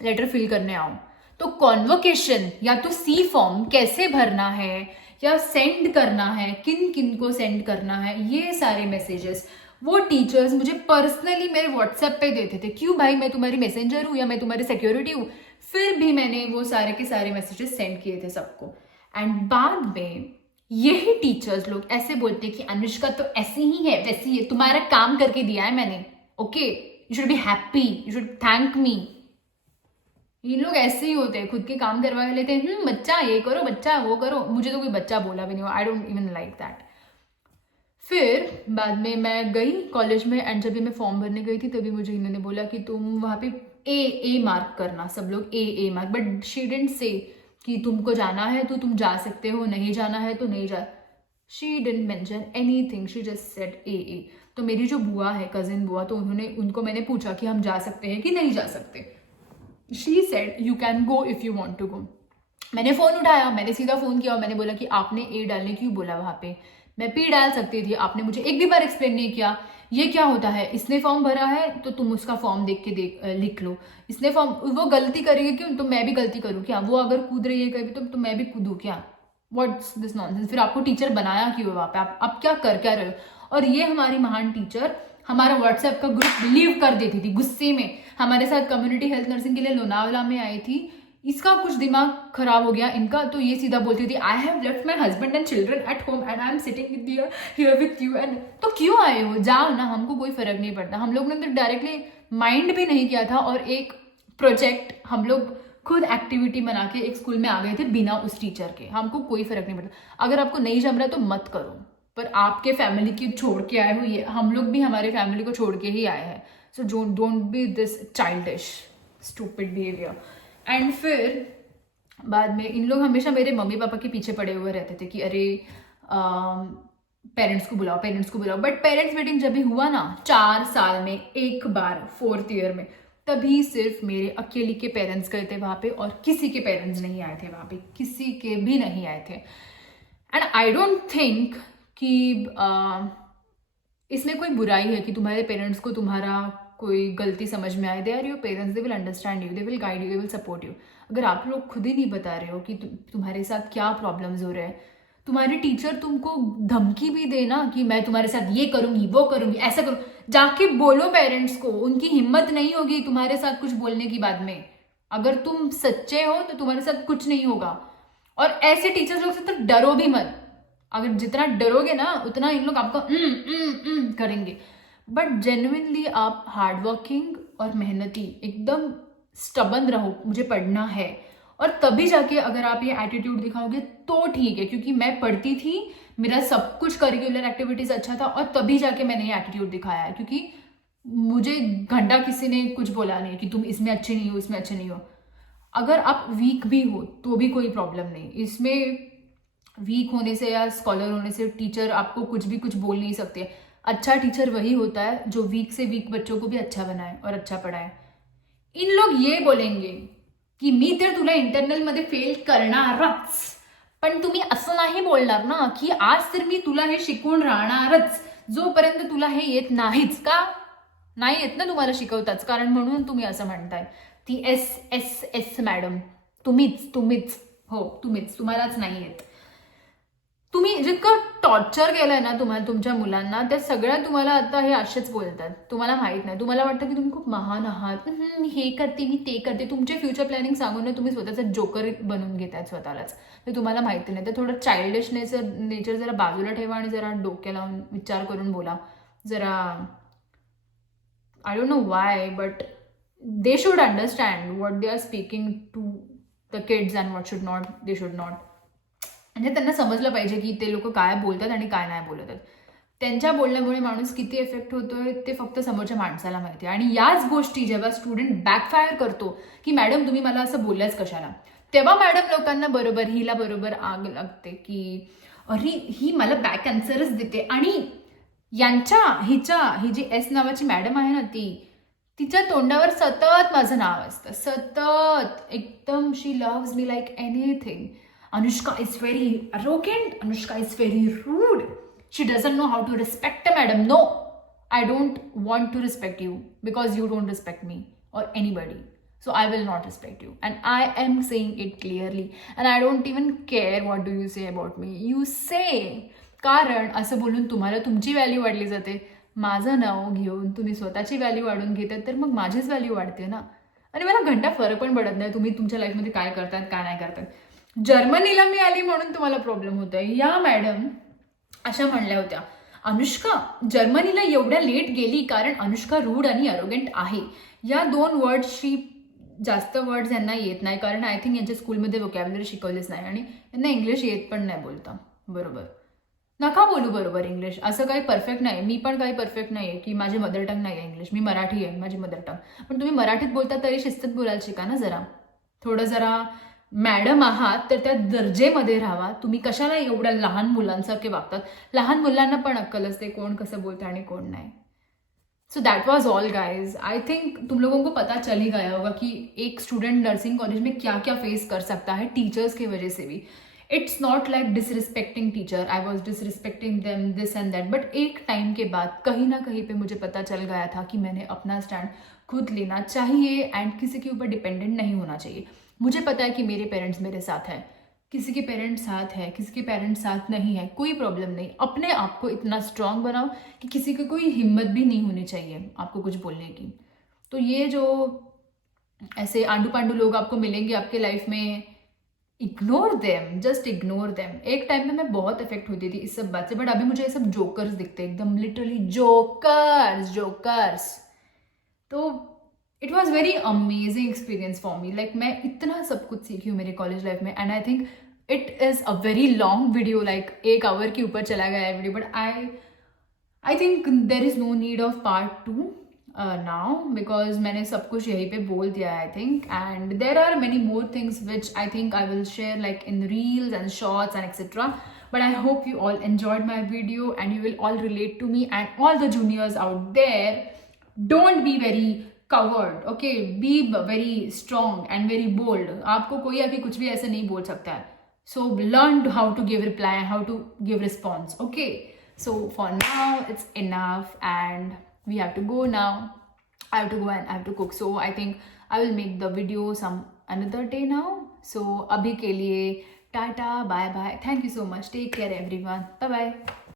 लेटर फिल करने आओ. तो कॉन्वोकेशन या तो C फॉर्म कैसे भरना है या सेंड करना है, किन किन को सेंड करना है, ये सारे मैसेजेस वो टीचर्स मुझे पर्सनली मेरे व्हाट्सएप पे देते थे. क्यों भाई, मैं तुम्हारी मैसेंजर हूँ या मैं तुम्हारी सिक्योरिटी हूँ? फिर भी मैंने वो सारे के सारे मैसेजेस सेंड किए थे सबको. एंड बाद में यही टीचर्स लोग ऐसे बोलते कि अनुष्का तो ऐसी ही है वैसी है, तुम्हारा काम करके दिया है मैंने, okay, you should be happy, you should thank me. ये लोग ऐसे ही होते हैं, खुद के काम करवा लेते हैं, बच्चा ये करो, बच्चा वो करो. मुझे तो कोई बच्चा बोला भी नहीं, I don't even like that. फिर बाद में मैं गई कॉलेज में एंड जब भी मैं फॉर्म भरने गई थी तभी मुझे इन्होंने बोला कि तुम वहाँ पे ए मार्क करना, सब लोग A mark. But she didn't say कि तुमको जाना है तो तुम जा सकते हो, नहीं जाना है तो नहीं जा. She didn't mention anything, she just said A. तो मेरी जो बुआ है, कजिन बुआ, तो उनको मैंने पूछा कि हम जा सकते हैं कि नहीं जा सकते. She said you can go if you want to go. मैंने फ़ोन उठाया, मैंने सीधा फ़ोन किया और मैंने बोला कि आपने ए डालने क्यों बोला वहाँ पे. मैं पी डाल सकती थी, आपने मुझे एक भी बार एक्सप्लेन नहीं किया ये क्या होता है, इसने फॉर्म भरा है तो तुम उसका फॉर्म देख के लिख लो, इसने फॉर्म, वो गलती करेगी क्यों तो मैं भी गलती करूँ क्या, वो अगर कूद रही है कहीं तो मैं भी कूदूँ क्या, व्हाट्स दिस नॉनसेंस। फिर आपको टीचर बनाया क्यों वहाँ पे, आप क्या कर क्या रहे हो। और ये हमारी महान टीचर हमारा व्हाट्सएप का ग्रुप लीव कर देती थी गुस्से में, हमारे साथ कम्युनिटी हेल्थ नर्सिंग के लिए लोनावला में आई थी, इसका कुछ दिमाग खराब हो गया इनका, तो ये सीधा बोलती थी I have left my husband and children at home and I am sitting here with you and, तो क्यों आए हो, जाओ ना, हमको कोई फर्क नहीं पड़ता। हम लोग ने तो डायरेक्टली माइंड भी नहीं किया था, और एक प्रोजेक्ट हम लोग खुद एक्टिविटी बना के एक स्कूल में आ गए थे बिना उस टीचर के, हमको कोई फर्क नहीं पड़ता। अगर आपको नहीं जम रहा तो मत करो, पर आपके फैमिली की छोड़ के आए हो, ये हम लोग भी हमारे फैमिली को छोड़ के ही आए हैं, so don't be this childish stupid behaviour. And फिर बाद में इन लोग हमेशा मेरे मम्मी पापा के पीछे पड़े हुए रहते थे कि अरे पेरेंट्स को बुलाओ, पेरेंट्स को बुलाओ, बट पेरेंट्स मीटिंग जब भी हुआ ना 4 साल में एक बार 4th ईयर में, तभी सिर्फ मेरे अकेली के पेरेंट्स गए थे वहाँ पे, और किसी के पेरेंट्स नहीं आए थे वहाँ पे, किसी के भी नहीं आए थे। एंड आई डोंट थिंक कि इसमें कोई बुराई है कि तुम्हारे पेरेंट्स को तुम्हारा कोई गलती समझ में आए, they are your parents, they will understand you, they will guide you, they will support you. अगर आप लोग खुद ही नहीं बता रहे हो कि तुम्हारे साथ क्या प्रॉब्लम्स हो रहे हैं, तुम्हारी टीचर तुमको धमकी भी देना कि मैं तुम्हारे साथ ये करूंगी वो करूंगी ऐसा करूँ, जाके बोलो पेरेंट्स को, उनकी हिम्मत नहीं होगी तुम्हारे साथ कुछ बोलने की बाद में। अगर तुम सच्चे हो तो तुम्हारे साथ कुछ नहीं होगा, और ऐसे टीचर्स लोग से तो डरो भी मत, अगर जितना डरोगे ना उतना इन लोग आपको करेंगे। बट जेन्युइनली आप हार्डवर्किंग और मेहनती एकदम स्टबन रहो, मुझे पढ़ना है, और तभी जाके अगर आप ये एटीट्यूड दिखाओगे तो ठीक है, क्योंकि मैं पढ़ती थी, मेरा सब कुछ करिकुलर एक्टिविटीज अच्छा था, और तभी जाके मैंने ये एटीट्यूड दिखाया है, क्योंकि मुझे घंटा किसी ने कुछ बोला नहीं कि तुम इसमें अच्छे नहीं हो इसमें अच्छे नहीं हो। अगर आप वीक भी हो तो भी कोई प्रॉब्लम नहीं, इसमें वीक होने से या स्कॉलर होने से टीचर आपको कुछ भी कुछ बोल नहीं सकते। अच्छा टीचर वही होता है जो वीक से वीक बच्चों को भी अच्छा बनाए और अच्छा पढ़ाए। इन लोग ये बोलेंगे की मी तर तुला इंटरनल मध्ये फेल करणारच, पण तुम्ही असं नाही बोलणार ना की आज तर मी तुला हे शिकवून राहणारच जोपर्यंत तुला हे येत नाहीच, का नाही येत ना तुम्हाला शिकवताच, कारण म्हणून तुम्ही असं म्हणताय। ती एस मॅडम तुम्हीच हो तुम्हीच, तुम्हालाच नाही येत। तुम्ही जितकं टॉर्चर केलंय ना तुम्हाला तुमच्या मुलांना, त्या सगळ्या तुम्हाला आता हे असेच बोलतात, तुम्हाला माहित नाही, तुम्हाला वाटतं की तुम्ही खूप महान आहात, मी हे करते मी ते करते, तुमचे फ्युचर प्लॅनिंग सांगून तुम्ही स्वतःचा जोकर बनवून घेताय स्वतःलाच, ते तुम्हाला माहिती नाही। तर थोडं चाइल्डिश नेचर जरा बाजूला ठेवा आणि जरा डोक्या लावून विचार करून बोला जरा। I don't know why but they should understand what they are speaking to the kids and what should not they should not, म्हणजे त्यांना समजलं पाहिजे की ते लोक काय बोलतात आणि काय नाही बोलत आहेत। त्यांच्या बोलण्यामुळे माणूस किती इफेक्ट होतोय ते फक्त समोरच्या माणसाला माहिती आहे। आणि याच गोष्टी जेव्हा स्टुडंट बॅकफायर करतो की मॅडम तुम्ही मला असं बोलल्याच कशाला, तेव्हा मॅडम लोकांना बरोबर हिला बरोबर आग लागते की अरे ही मला बॅक आन्सरच देते, आणि ही जी एस नावाची मॅडम आहे ना तिच्या तोंडावर सतत माझं नाव असतं, सतत एकदम, she loves me like anything. Anushka is very arrogant. Anushka is very rude. She doesn't know how to respect a madam. No, I don't want to respect you because you don't respect me or anybody. So I will not respect you. And I am saying it clearly. And I don't even care what do you say about me. You say. कारण असं बोलून तुम्हाला तुमची value वाढली जाते, माझं नाव घेऊन तुम्ही स्वतःची व्हॅल्यू वाढून घेतात, तर मग माझीच व्हॅल्यू वाढते ना। आणि मला घंटा फरक पण पडत नाही तुम्ही तुमच्या लाईफमध्ये काय करतात काय नाही करतात। जर्मनीला मी आली म्हणून तुम्हाला प्रॉब्लेम होतोय। या मॅडम अशा म्हणल्या होत्या, अनुष्का जर्मनीला एवढ्या लेट गेली कारण अनुष्का रूड आणि अरोगेंट आहे। या 2 वर्ड्सची जास्त वर्ड्स यांना येत नाही, कारण आय थिंक यांच्या स्कूलमध्ये वोकॅब्युलरी शिकवलीच नाही आणि यांना इंग्लिश येत पण नाही बोलता बरोबर। नका बोलू बरोबर इंग्लिश, असं काही परफेक्ट नाही, मी पण काही परफेक्ट नाही आहे की माझी मदर टंग नाही आहे इंग्लिश, मी मराठी आहे माझी मदर टंग, पण तुम्ही मराठीत बोलता तरी शिस्तीत बोलायला शिका ना जरा, थोडं जरा मॅडम आहात तर त्या दर्जेमध्ये राहावा। तुम्ही कशाला एवढ्या लहान मुलांसारखे वागतात, लहान मुलांना पण अक्कल असते कोण कसं बोलतं आणि कोण नाही। So that was all guys, I think तुम लोगों को पता चल ही गया होगा कि एक स्टूडेंट नर्सिंग कॉलेज में क्या क्या फेस कर सकता है टीचर्स की वजह से भी। It's not like disrespecting teacher, I was disrespecting them this and that, but एक टाइम के बाद कहीं ना कहीं पे मुझे पता चल गया था कि मैंने अपना स्टैंड खुद लेना चाहिए एंड किसी के ऊपर डिपेंडेंट नहीं होना चाहिए. मुझे पता है कि मेरे पेरेंट्स मेरे साथ हैं, किसी के पेरेंट्स साथ है, किसी के पेरेंट्स साथ नहीं है, कोई प्रॉब्लम नहीं. अपने आप को इतना स्ट्रांग बनाओ कि किसी को कोई हिम्मत भी नहीं होनी चाहिए आपको कुछ बोलने की. तो ये जो ऐसे आंडू पांडू लोग आपको मिलेंगे आपके लाइफ में, ignore them, just ignore them. एक टाइम पे मैं बहुत अफेक्ट होती थी इस सब बात से, बट अभी मुझे ये सब जोकर्स दिखते हैं, एकदम लिटरली जोकर्स जोकर्स. तो it was very amazing experience for me. Like मैं इतना सब कुछ सीखी हूँ मेरे कॉलेज लाइफ में, and I think it is a very long video, like 1 hour के ऊपर चला गया है video, but I think there is no need of part 2 now, because मैंने सब कुछ यहीं पे बोल दिया है I think. And there are many more things which I think I will share like in reels and shorts and etcetera. But I hope you all enjoyed my video and you will all relate to me, and all the juniors out there, don't be very covered, okay? Be very strong and very bold. आपको कोई अभी कुछ भी ऐसे नहीं बोल सकता है. So learn how to give reply and how to give response, okay? So for now it's enough and we have to go now. I have to go and I have to cook. So I think I will make the video some another day now. So अभी के लिए tata, bye bye, thank you so much, take care everyone, bye bye.